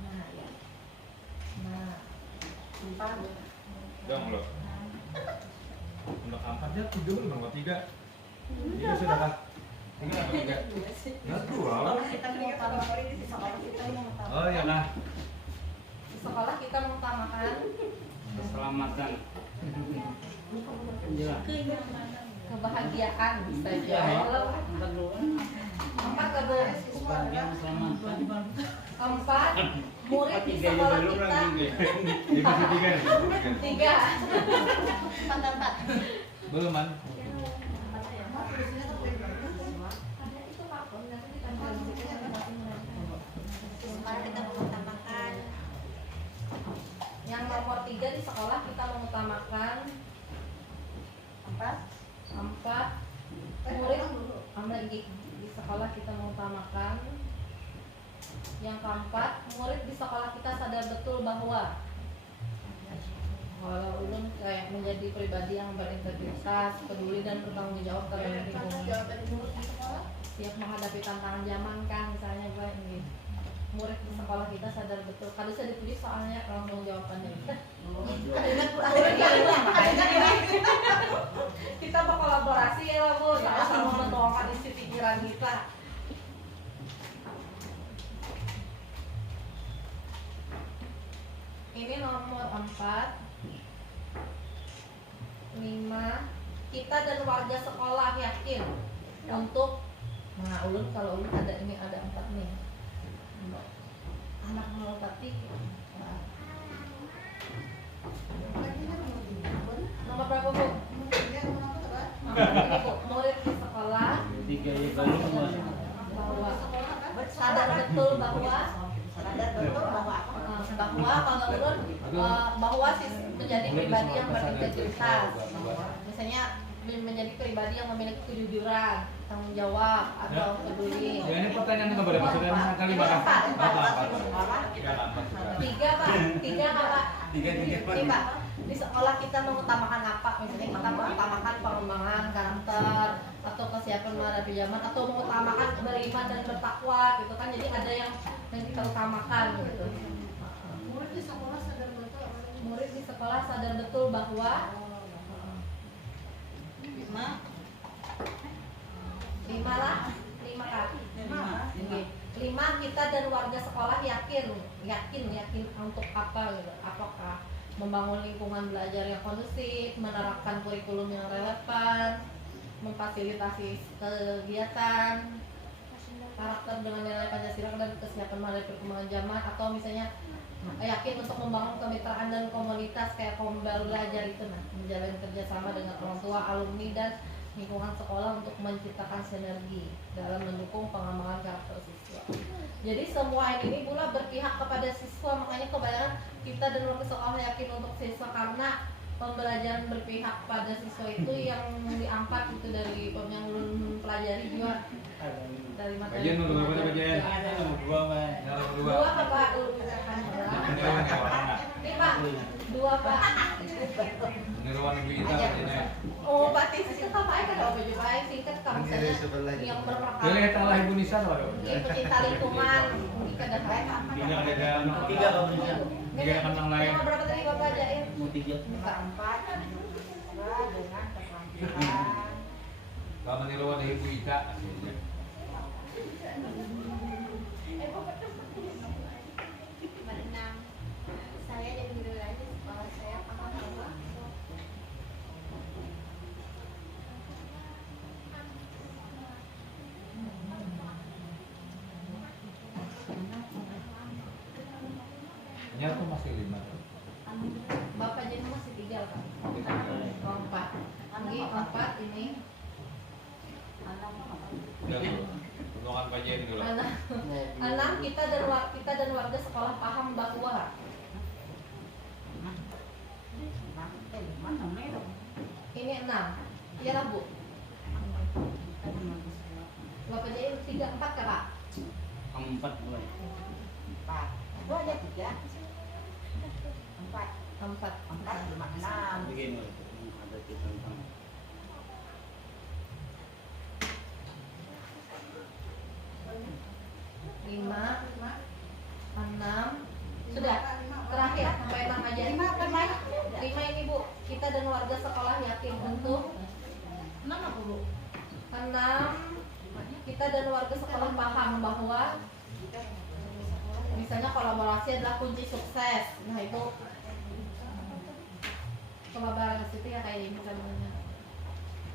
nah ya. Nah, 4. Dong lo. Untuk 4 ya 7 belum nomor 3. 3 sudah kah? 3 atau 3? Nah, 2 lah. Oh iya lah. Di sekolah kita mengutamakan Keselamatan. Jelas. kebahagiaan saja. Ntar dulu. 4 ke Bu. Kebahagiaan keselamatan. 4 murid di sekolah kita. Di posisi 3 nih. 3. 4. Belum man. Sekolah kita mengutamakan. Yang nomor 3 di sekolah kita mengutamakan 4 murid di sekolah kita mengutamakan. Yang keempat, murid di sekolah kita sadar betul bahwa kalau ulun kayak menjadi pribadi yang berintegritas, peduli dan bertanggung jawab terhadap lingkungan, siap menghadapi tantangan zaman kan, misalnya gue ini murid di sekolah kita sadar betul. Kalau saya ditulis soalnya tanggung jawabannya. Ingat nomor 4. 5. Kita dan warga sekolah yakin untuk ulun, kalau ulun ada 4 nih. Anak melopati. Nomor berapa, Bu? Ini, Bu, murid di sekolah bahwa sadar betul bahwa kalau ulun bahwa menjadi pribadi yang berintegritas, misalnya menjadi pribadi yang memiliki kejujuran, tanggung jawab atau peduli. Ya, ini pertanyaan nggak boleh maksudnya kali berapa? Tiga Pak. Ini Pak, di sekolah kita mengutamakan apa? Misalnya kita mengutamakan pengembangan karakter atau kesiapan menghadapi zaman, atau mengutamakan beriman dan bertakwa gitu kan. Jadi ada yang kita utamakan gitu. Murid di sekolah sadar betul bahwa 5 kita dan warga sekolah yakin untuk apa gitu. Apakah membangun lingkungan belajar yang kondusif, menerapkan kurikulum yang relevan, memfasilitasi kegiatan, karakter dengan nilai Pancasila dan kesiapan menghadapi perkembangan zaman, atau misalnya yakin untuk membangun kemitraan dan komunitas kayak kombal belajar itu, menjalin kerjasama dengan orang tua, alumni dan lingkungan sekolah untuk menciptakan sinergi dalam mendukung pengembangan karakter siswa. Jadi semua ini pula berpihak kepada siswa, makanya kebanyakan kita dan warga sekolah yakin untuk siswa karena pembelajaran berpihak pada siswa itu yang diangkat itu dari yang belum pelajari juga dari materi. Bagian nomor berapa bagian? Dua Pak. Ini Pak. 2 Pak. Peniruan ibu kita ini. Oh, Pak Tisi apa kan kalau baju baik singkat kamu saja yang berperkara. Boleh tahu Ibu Nisa loh. Ini pecinta lingkungan, ini kadang baik. Tiga kamu Nisa. Tiga kan yang lain. Berapa tadi Bapak ajain? 3. 4. Dengan keterampilan. Kalau meniruan Ibu Ika. Saya jadi guru lagi sekolah saya paham bahwa Nya tuh masih 5. Bapak jadi masih 3 kan? 4. Ini 4 ini. Golongan bagian dulu. 6 kita dan warga sekolah paham bahwa ini 6. Iya lah Bu. Bapak jadi 3, 4 kan Pak? 4 mulai. 4. Itu ada 3. 4. 4. 4 cuma 6. Begini ada kita tentang 5, 6, sudah terakhir sampai 6 aja. 5 ini Bu, kita dan warga sekolah yakin untuk 6 apa Bu? 6 kita dan warga sekolah paham bahwa misalnya kolaborasi adalah kunci sukses. Nah itu kolaborasi itu ya kayak ini misalnya.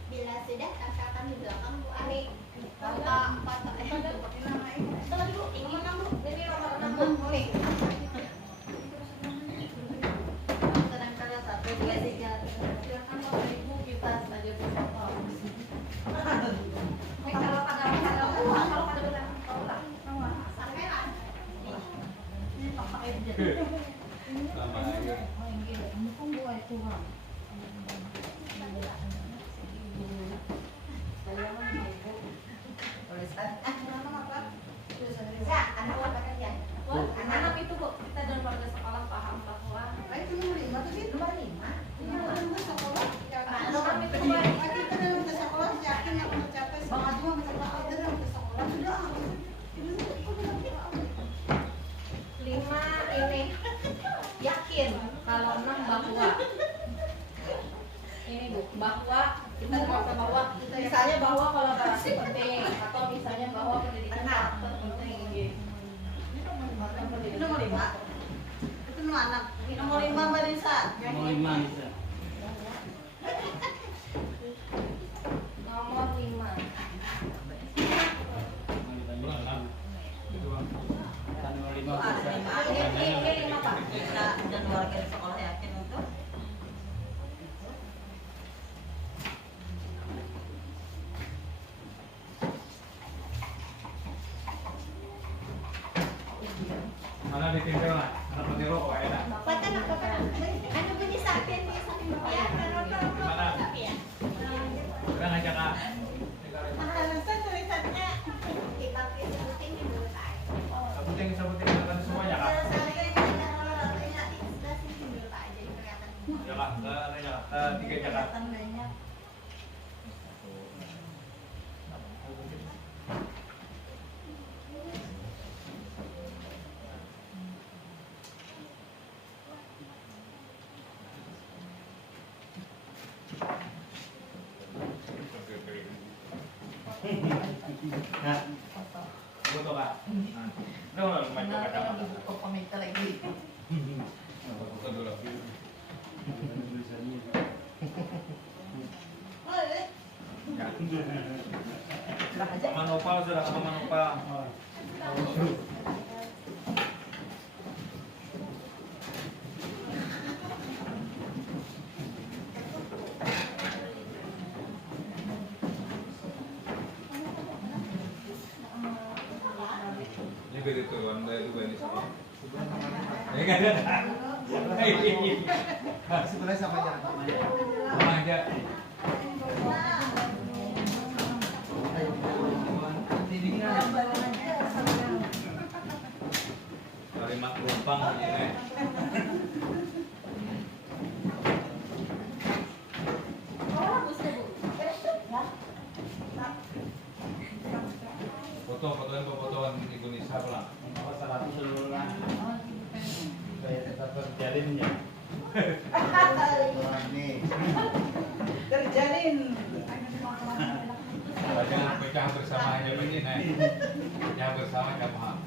Bila sudah katakan di belakang Bu Ani. Foto Tadi Bu, ini nomor 6 nih. Sedang kalian 1 2 3. Silakan Bapak Ibu kita saja foto. Kalau pada bilang sampai lah. Ini Bapak Ibu. Sama aja. Anak itu Bu, kita dan warga sekolah paham bahwa lima ini yakin, kalau 6 bahwa ini Bu, bahwa kita merasa bahwa misalnya bahwa kolaborasi penting, atau misalnya bahwa pendidikan karakter penting gitu. Itu nomor 5. Itu nomor 6. Ini Nomor 5 Marisa. Nomor 5 bisa. Nomor 5. Kan nomor 5 Ada bisa. 5. Ini 5 Pak. Bisa dan warga di sekolah yakin untuk Mana ditinggal lah, anak peniru kok enak. Bapak kan anu bunyi sapian di samping bapak ya. Mana? Kita ngajak kak. Alasan tulisannya dipakai sebutin di mulut air. Sebutin kan semuanya kak. Saya rata-rata di sebelah sini di mulut air jadi kelihatan. Ya kak, tiga aja kak. Kelihatan banyak. Nah, foto kak. Nah, udah main kacamata. buku komik lagi. Foto dulu. Ya. Manopal sudah ke Manopal. Ini beda tuh, Anda itu gak ini sama. Ya nggak ada. Sebenarnya sama aja. Sama aja. Kalimat pelumpang ini. Fotoan Ibu Nisa pulang. Nomor 100 dulu lah. Supaya tetap terjalin ya. Nih. Terjalin. Jangan pecah bersama aja begini. Pecah bersama nggak paham.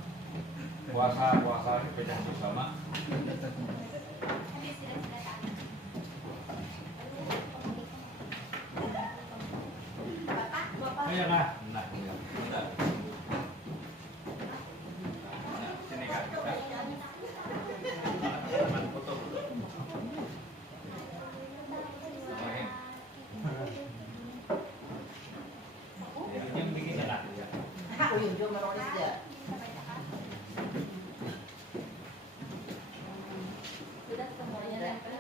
Puasa pecah bersama. Ayo kak. Nah, iya. Bentar. Nah, sini kak. Teman foto. Main. Yang bikin kak. Uyun juga menulis ya. Sudah semuanya nempel.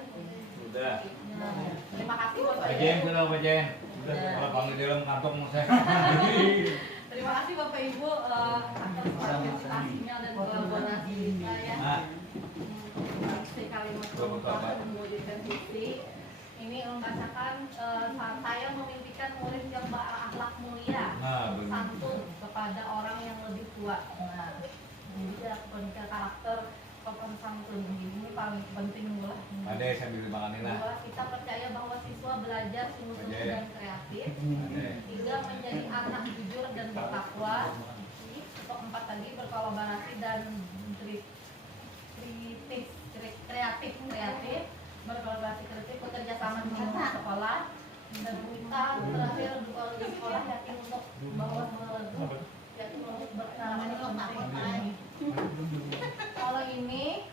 Sudah. Terima kasih Bapak. Bajen sudah bajen. Sudah kalau kamu di dalam kantong saya. Terima kasih Bapak Ibu atas partisipasinya dan kolaborasi kita ya. Nah, Si kalimat perubahan mewujudkan visi. Ini membacakan saya memimpikan murid yang berakhlak mulia, nah benar. santun kepada orang yang lebih tua. Nah, ini dia pendidikan karakter sopan santun. Ini paling penting lah. Ada sambil dimakan lah. Dua, kita percaya bahwa siswa belajar sungguh-sungguh Ada. dan kreatif. Ada. Tiga, menjadi anak jujur dan bertakwa. Keempat tadi berkolaborasi dan kreatif, berkolaborasi kreatif, bekerja sama dengan sekolah. Dan kita terakhir di sekolah yakin untuk bahwa yakin untuk berpengalaman penting. Kalau ini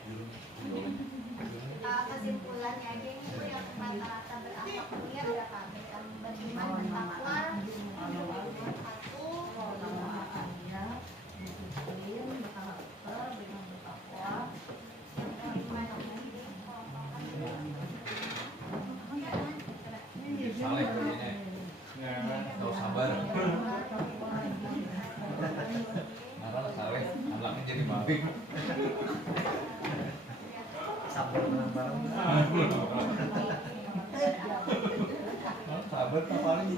Kesimpulannya aja itu yang rata-rata berakhlak mulia berapa? Beriman bertakwa, satu, Saleh kayaknya. Tahu sabar. Nah, saleh, anaknya jadi mabik. Sabar bareng-bareng. Sabar tak paling.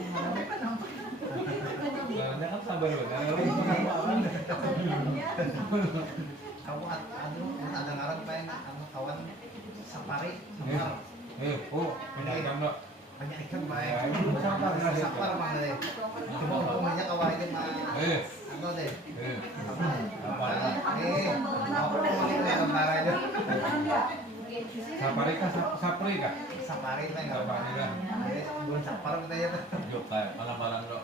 Karena kan sabar benar. Kamu ada ngarang pengen kamu kawan safari. Banyak ikan lo. Banyak ikan baik. Sabar mang deh. Cuma umumnya kawan ini mah. Ano deh. Apa? Aku mau ini kayak lembar aja. Sapari kah? Sapri kah? Sapari lah nggak apa. Sapari lah. Bukan sapar kita ya. Yuk kayak malam-malam dok.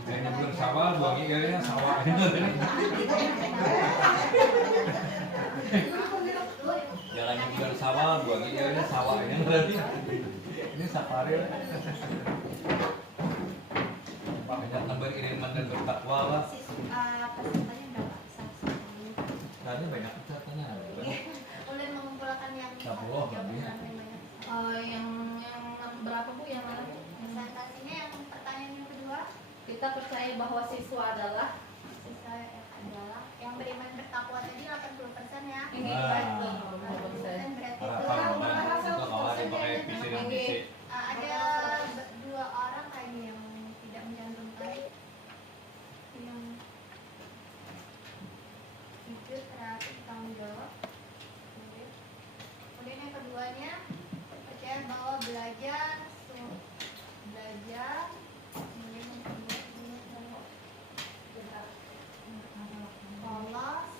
Saya nyebut sawah, dua kirinya sawah. Jangan nyebut sawah, dua kirinya sawah. Ini berarti ini safari. Banyak nomor iriman dan bertakwa lah. Pesertanya berapa? 110. Tadi banyak pesertanya. Boleh mengumpulkan yang 10 lebih. Yang berapa Bu? Yang mana Bu? Presentasinya yang pertanyaan yang kedua, Kita percaya bahwa siswa adalah siswa adalah yang beriman bertakwa tadi 80% ya. ini Ah. baik 80% berarti Harapan itu untuk awal dipakai visi dan misi. ada dua orang kayaknya yang tidak mencantumkan yang jujur, kreatif, tanggung jawab. Kemudian yang keduanya percaya bahwa belajar kemudian yang kedua polos,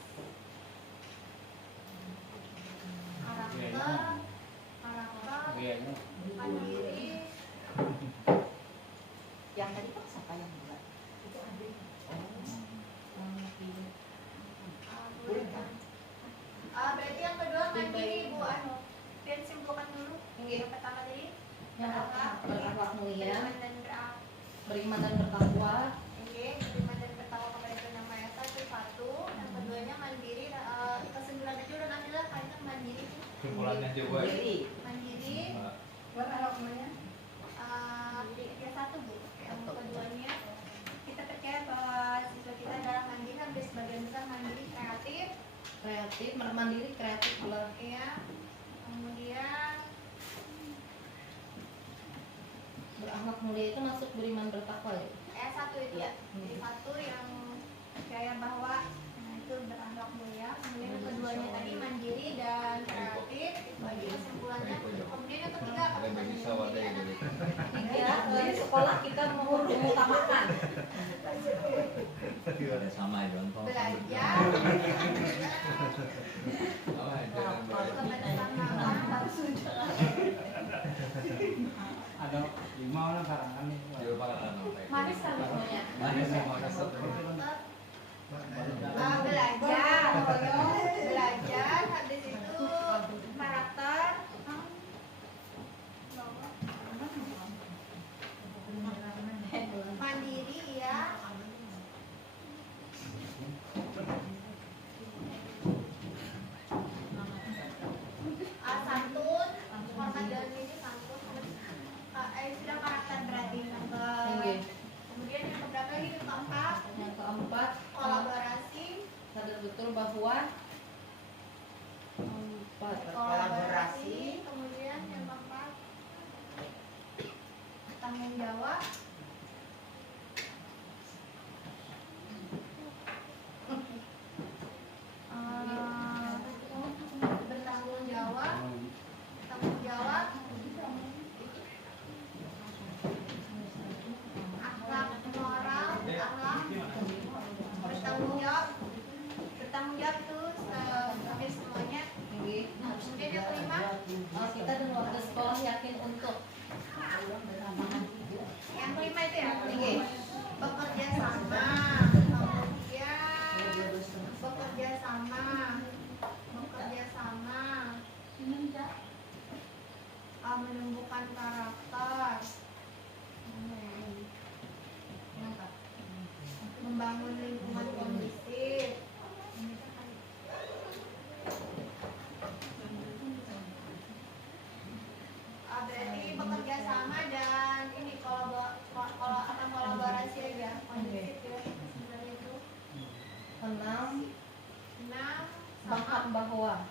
karakter, mandiri. yang tadi Pak siapa yang dua? Berarti yang kedua mandiri Bu Anu. Dan simpulkan dulu yang pertama tadi Yang berakhlak mulia, beriman dan beriman dan bertakwa, beriman dan bertakwa kepada Tuhan Yang Maha Esa itu satu. Yang keduanya mandiri. Kesimpulan aja udah adalah kayaknya mandiri. Simpulannya aja gue. Mandiri. Ya satu Bu. Yang keduanya kita percaya bahwa siswa kita adalah mandiri, hampir sebagian besar mandiri, kreatif. kreatif, mandiri, kreatif pula. Ya. Kemudian Berakhlak mulia itu masuk beriman bertakwa ya? satu itu. Iya. Jadi satu yang percaya bahwa itu berakhlak mulia. Kemudian yang keduanya tadi mandiri dan kreatif. Itu aja kesimpulannya. Kemudian yang ketiga apa? Ada bagi sawah deh gitu. Ya, di sekolah kita mengutamakan Ada sama ya contoh. Belajar. Oh, jangan belajar. Ada 5 orang karangan nih. Dia lupa kata apa. manis kan semuanya. Manis sama kasar. Belajar, habis itu karakter, mandiri ya, santun, hormat dan ini santun, sudah karakter berarti yang kemudian yang keberapa lagi yang keempat, Yang keempat, kolaborasi. sadar betul bahwa Kolaborasi, kemudian yang keempat tanggung jawab, bertanggung jawab, akhlak moral, bertanggung jawab tuh hampir semuanya. Kemudian yang kelima, kita dan warga sekolah yakin untuk yang kelima itu ya, bekerja sama, menumbuhkan karakter, membangun lingkungan kondusif, berarti bekerja sama dan ini kolaborasi aja kondusif ya sebenarnya itu. 6. 6 Paham bahwa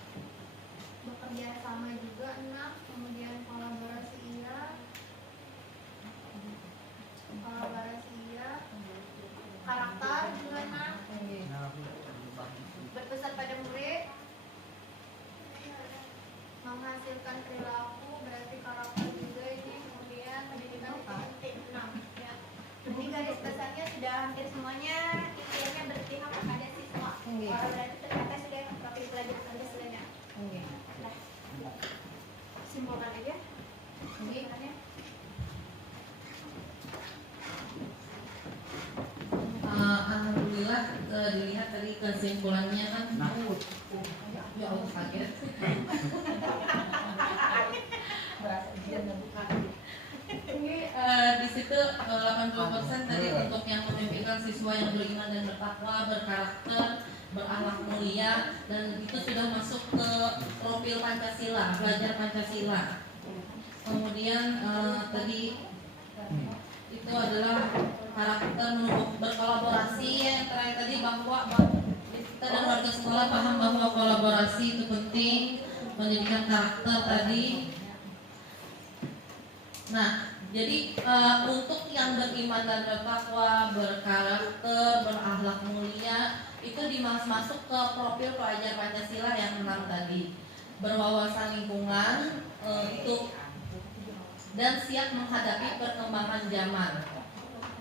bekerja sama juga 6, kemudian kolaborasi iya, karakter juga 6, berpesan pada murid, menghasilkan perilaku berarti karakter juga ini, kemudian pendidikan itu penting 6 ya. Ini garis besarnya sudah hampir semuanya. dilihat tadi kesimpulannya kan. Ya Allah kaget. Ini di situ 80% tadi untuk yang memimpikan siswa yang beriman dan bertakwa, berkarakter, berakhlak mulia, dan itu sudah masuk ke profil Pancasila, belajar Pancasila. Kemudian tadi itu adalah karakter berkolaborasi, yang terakhir tadi bahwa kita dan warga sekolah paham bahwa kolaborasi itu penting, pendidikan karakter tadi. Nah, jadi untuk yang beriman dan bertakwa, berkarakter, berakhlak mulia itu masuk ke profil pelajar Pancasila yang 6 tadi. Berwawasan lingkungan itu dan siap menghadapi perkembangan zaman.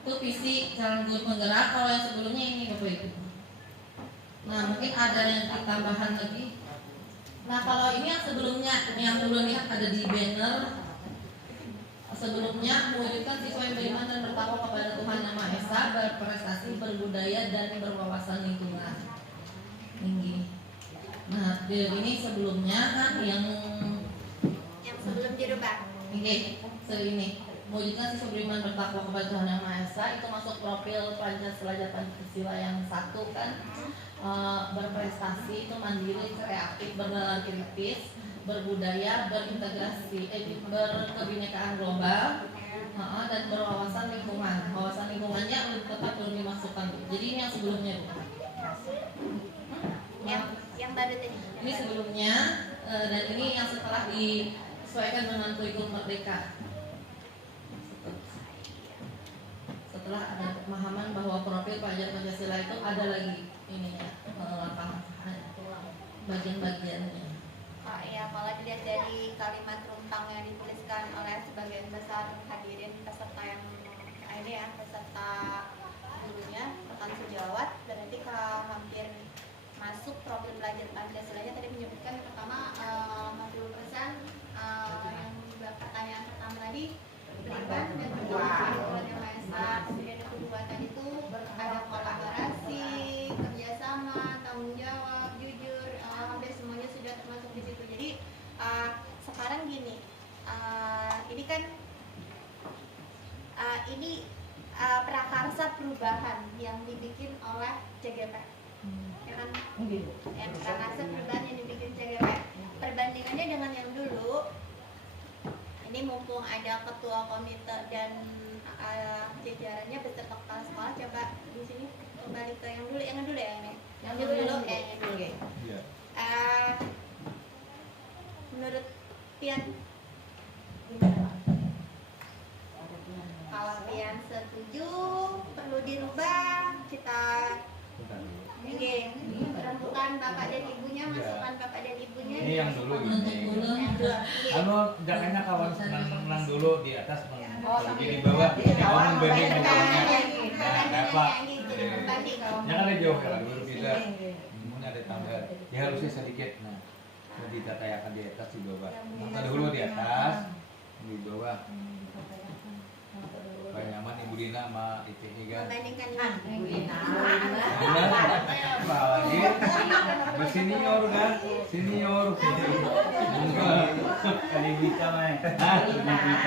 Itu visi calon guru penggerak. Kalau yang sebelumnya ini Bapak Ibu. Nah, mungkin ada yang tambahan lagi. Nah, kalau ini yang sebelumnya, yang belum lihat ada di banner. Sebelumnya mewujudkan siswa yang beriman dan bertakwa kepada Tuhan Yang Maha Esa, berprestasi, berbudaya dan berwawasan lingkungan. Tinggi. Nah, ini sebelumnya kan yang sebelum dirubah. Oke, ini mewujudkan siswa beriman bertakwa kepada Tuhan Yang Maha Esa, itu masuk profil Pancasila yang 1 kan. Berprestasi itu mandiri, kreatif, bernalar kritis, berbudaya, berintegrasi, berkebinekaan global, dan berwawasan lingkungan. Wawasan lingkungannya tetap belum dimasukkan. Jadi ini yang sebelumnya. Yang baru tadi. Ini sebelumnya, dan ini yang setelah disesuaikan dengan kurikulum Merdeka. Setelah ada pemahaman bahwa profil pelajar Pancasila itu ada lagi ininya, bagian-bagiannya. Oh iya, kalau dilihat dari kalimat runtang yang dituliskan oleh sebagian besar hadirin peserta yang ini ya, peserta gurunya, rekan sejawat, berarti hampir masuk profil pelajar Pancasila-nya. Tadi menyebutkan pertama 50%, yang pertanyaan pertama tadi beriman dan berdoa yang Maha Esa. Kemudian yang kedua tadi itu ada kolaborasi, kerjasama, tanggung jawab, jujur, hampir semuanya sudah termasuk di situ. Jadi sekarang gini, ini kan ini prakarsa perubahan yang dibikin oleh CGP, ya kan? Yang prakarsa perubahan yang dibikin CGP. Perbandingannya dengan yang dulu, ini mumpung ada ketua komite dan jajarannya beserta kepala sekolah, coba di sini kembali ke yang dulu ya ini. Yang dulu. Iya. Menurut Pian gimana Pak? Kalau Pian setuju perlu dirubah, kita bukan bapak dan ibunya, masukkan bapak dan ibunya. Ini yang dulu ini. Jangannya kawan senang dulu di atas, di bawah. Kawan banding di bawahnya. Nah, Pak. Ya kan jauh ya dulu kita. Mungkin ada tambahan. Ya harusnya sedikit. Nah, ditatayakan di atas di bawah. Maka dulu di atas, di bawah. Supaya nyaman Ibu Dina sama Itih kan. Membandingkan Ibu Dina. Apa lagi? Bersenior kan? Senior. Kali Wita mah.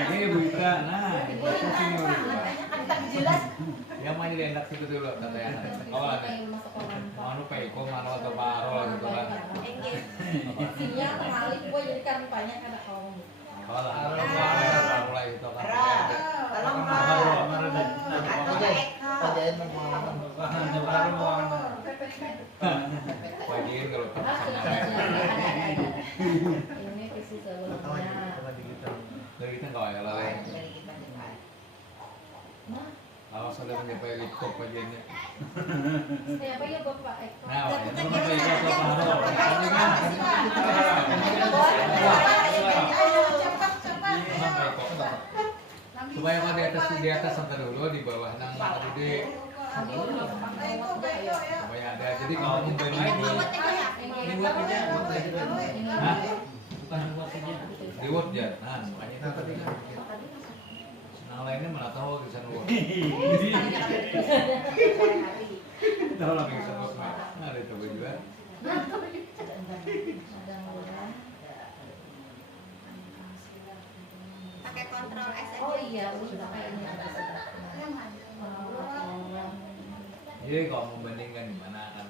Ini Ibu Wita. Nah, itu senior. Jelas. Yang main di endak situ dulu katanya. Kawan. Manu Peko, Manu atau Parol gitu kan. Iya, kali gue jadi kan banyak ada kawan. Kalau mulai itu kan. Wajib kalau ini visi sebelumnya. dari kita nggak ada lain. Kalau sudah mencapai laptop bagiannya. Siapa ya Bapak Eko? Nah, itu Bapak supaya kalau di atas sampai dulu, di bawah nang gede. Supaya ada. Jadi kalau membeli ini buat aja. Nah, bukan buat aja. Di word ya. Nah, makanya itu tadi kan. Yang lainnya mana tahu di sana word. tahu lagi sebut ada coba juga. Pakai kontrol S aja. Oh iya, udah kayaknya. Jadi kalau membandingkan gimana kan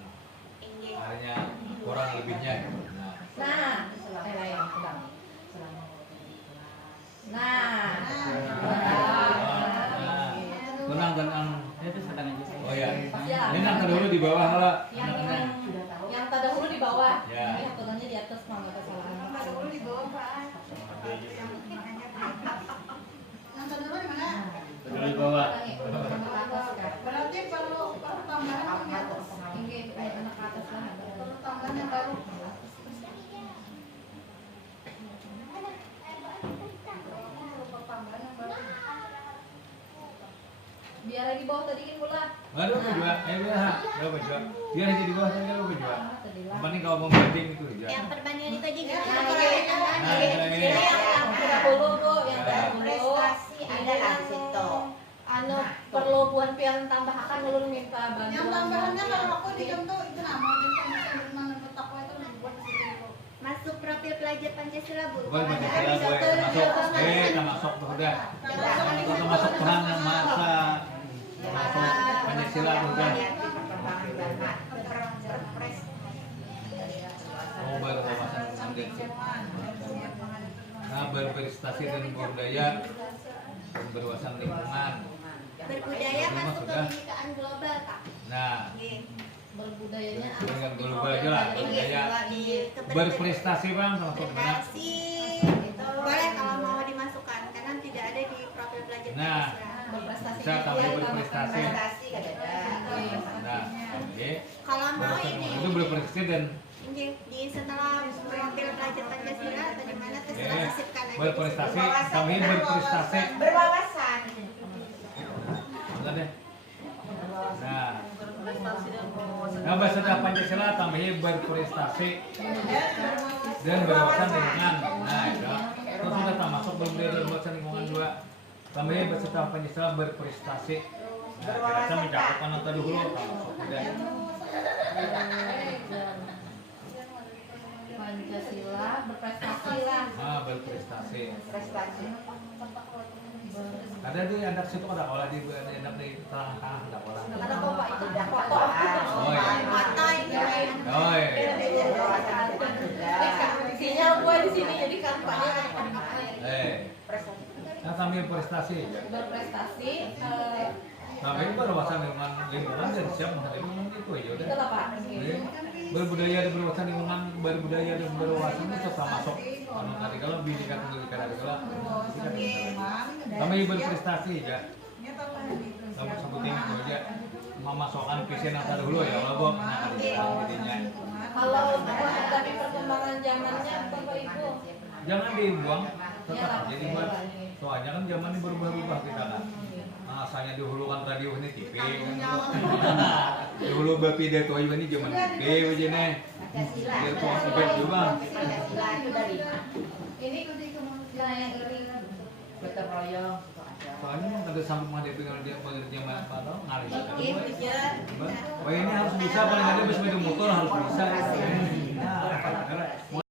harinya kurang lebihnya. Nah, Tenang tenang. Itu sedang aja. Oh ya. Ini yang terdahulu di bawah lah. yang terdahulu di bawah. Ya. Ini aturannya di atas kalau nggak salah. Terdahulu di bawah, Pak. Yang terdahulu di mana? Dulu di bawah. Berarti perlu tambahan yang atas. Ini kayak anak ke atas lah. Perlu tambahan yang baru. Biar di bawah tadi kan pula. Aduh, berdua. Ayo berdua. Biar aja di bawah tadi kalau berdua. Yang penting kalau mau banding itu aja. Yang perbandingan itu aja gitu. Yang 30 Bu, yang 30. Prestasi ada lah di situ. Anu perlu buat pian tambahan ulun minta bantuan. Yang tambahannya kalau aku di contoh itu nama kita bisa bermain bertakwa itu buat di situ. Masuk profil pelajar Pancasila Bu. Bukan Pancasila gue masuk. Kita masuk tuh udah. Kita masuk Tuhan yang masa. Masuk Pancasila tuh udah. Oh berwawasan tentang nah berprestasi dan budaya dan berwawasan lingkungan. Berbudaya masuk ke kebinekaan global Pak. Nah, Berbudayanya dengan global aja lah budaya. Berprestasi bang termasuk di mana? Prestasi boleh kalau mau dimasukkan karena tidak ada di profil pelajar Nah, berprestasi. bisa tambah berprestasi. Nah, oke. Kalau mau ini Itu berprestasi dan di setelah profil pelajar Pancasila atau di mana terserah sisipkan aja. berprestasi, kami berprestasi. Berwawasan. Udah deh. Nah, beserta Pancasila tambahin berprestasi dan berwawasan lingkungan. Nah, itu sudah termasuk berwawasan lingkungan juga. Tambahin beserta Pancasila berprestasi. Nah, kita mencakup nota dulu termasuk udah. Pancasila berprestasi lah. Ah, berprestasi. Ada di anak situ ada sekolah di anak di tengah-tengah ada sekolah. Ada kok itu udah foto. Oh iya. Foto ini. Oh iya. Sinyal gua di sini jadi kampanye. Nah sambil prestasi. Berprestasi. Sampai berwawasan lingkungan dan siap menghadapi itu ya udah. Itu lah Pak. Berbudaya dan berwawasan lingkungan, berbudaya dan berwawasan itu termasuk. Kalau tadi kalau bidikan pendidikan ada kalau kami berprestasi ya. Kamu sebutin itu aja. Memasukkan visi yang dulu ya Allah Bob. Nah, jadinya. Kalau dari perkembangan zamannya Bapak Ibu. Jangan dibuang, tetap jadi buat. Soalnya kan zaman ini berubah-ubah kita kan. Nah, asalnya dahulu kan radio ini TV kan. Dahulu pidato ini zaman TV aja nih. Pidato event juga. Ini kayak Gotong royong. Soalnya kan ada sambung menghadapi kalau dia bekerja apa tau ngalih. Iya. Wah ini harus bisa paling ada bisa motor harus bisa. Nah, karena mau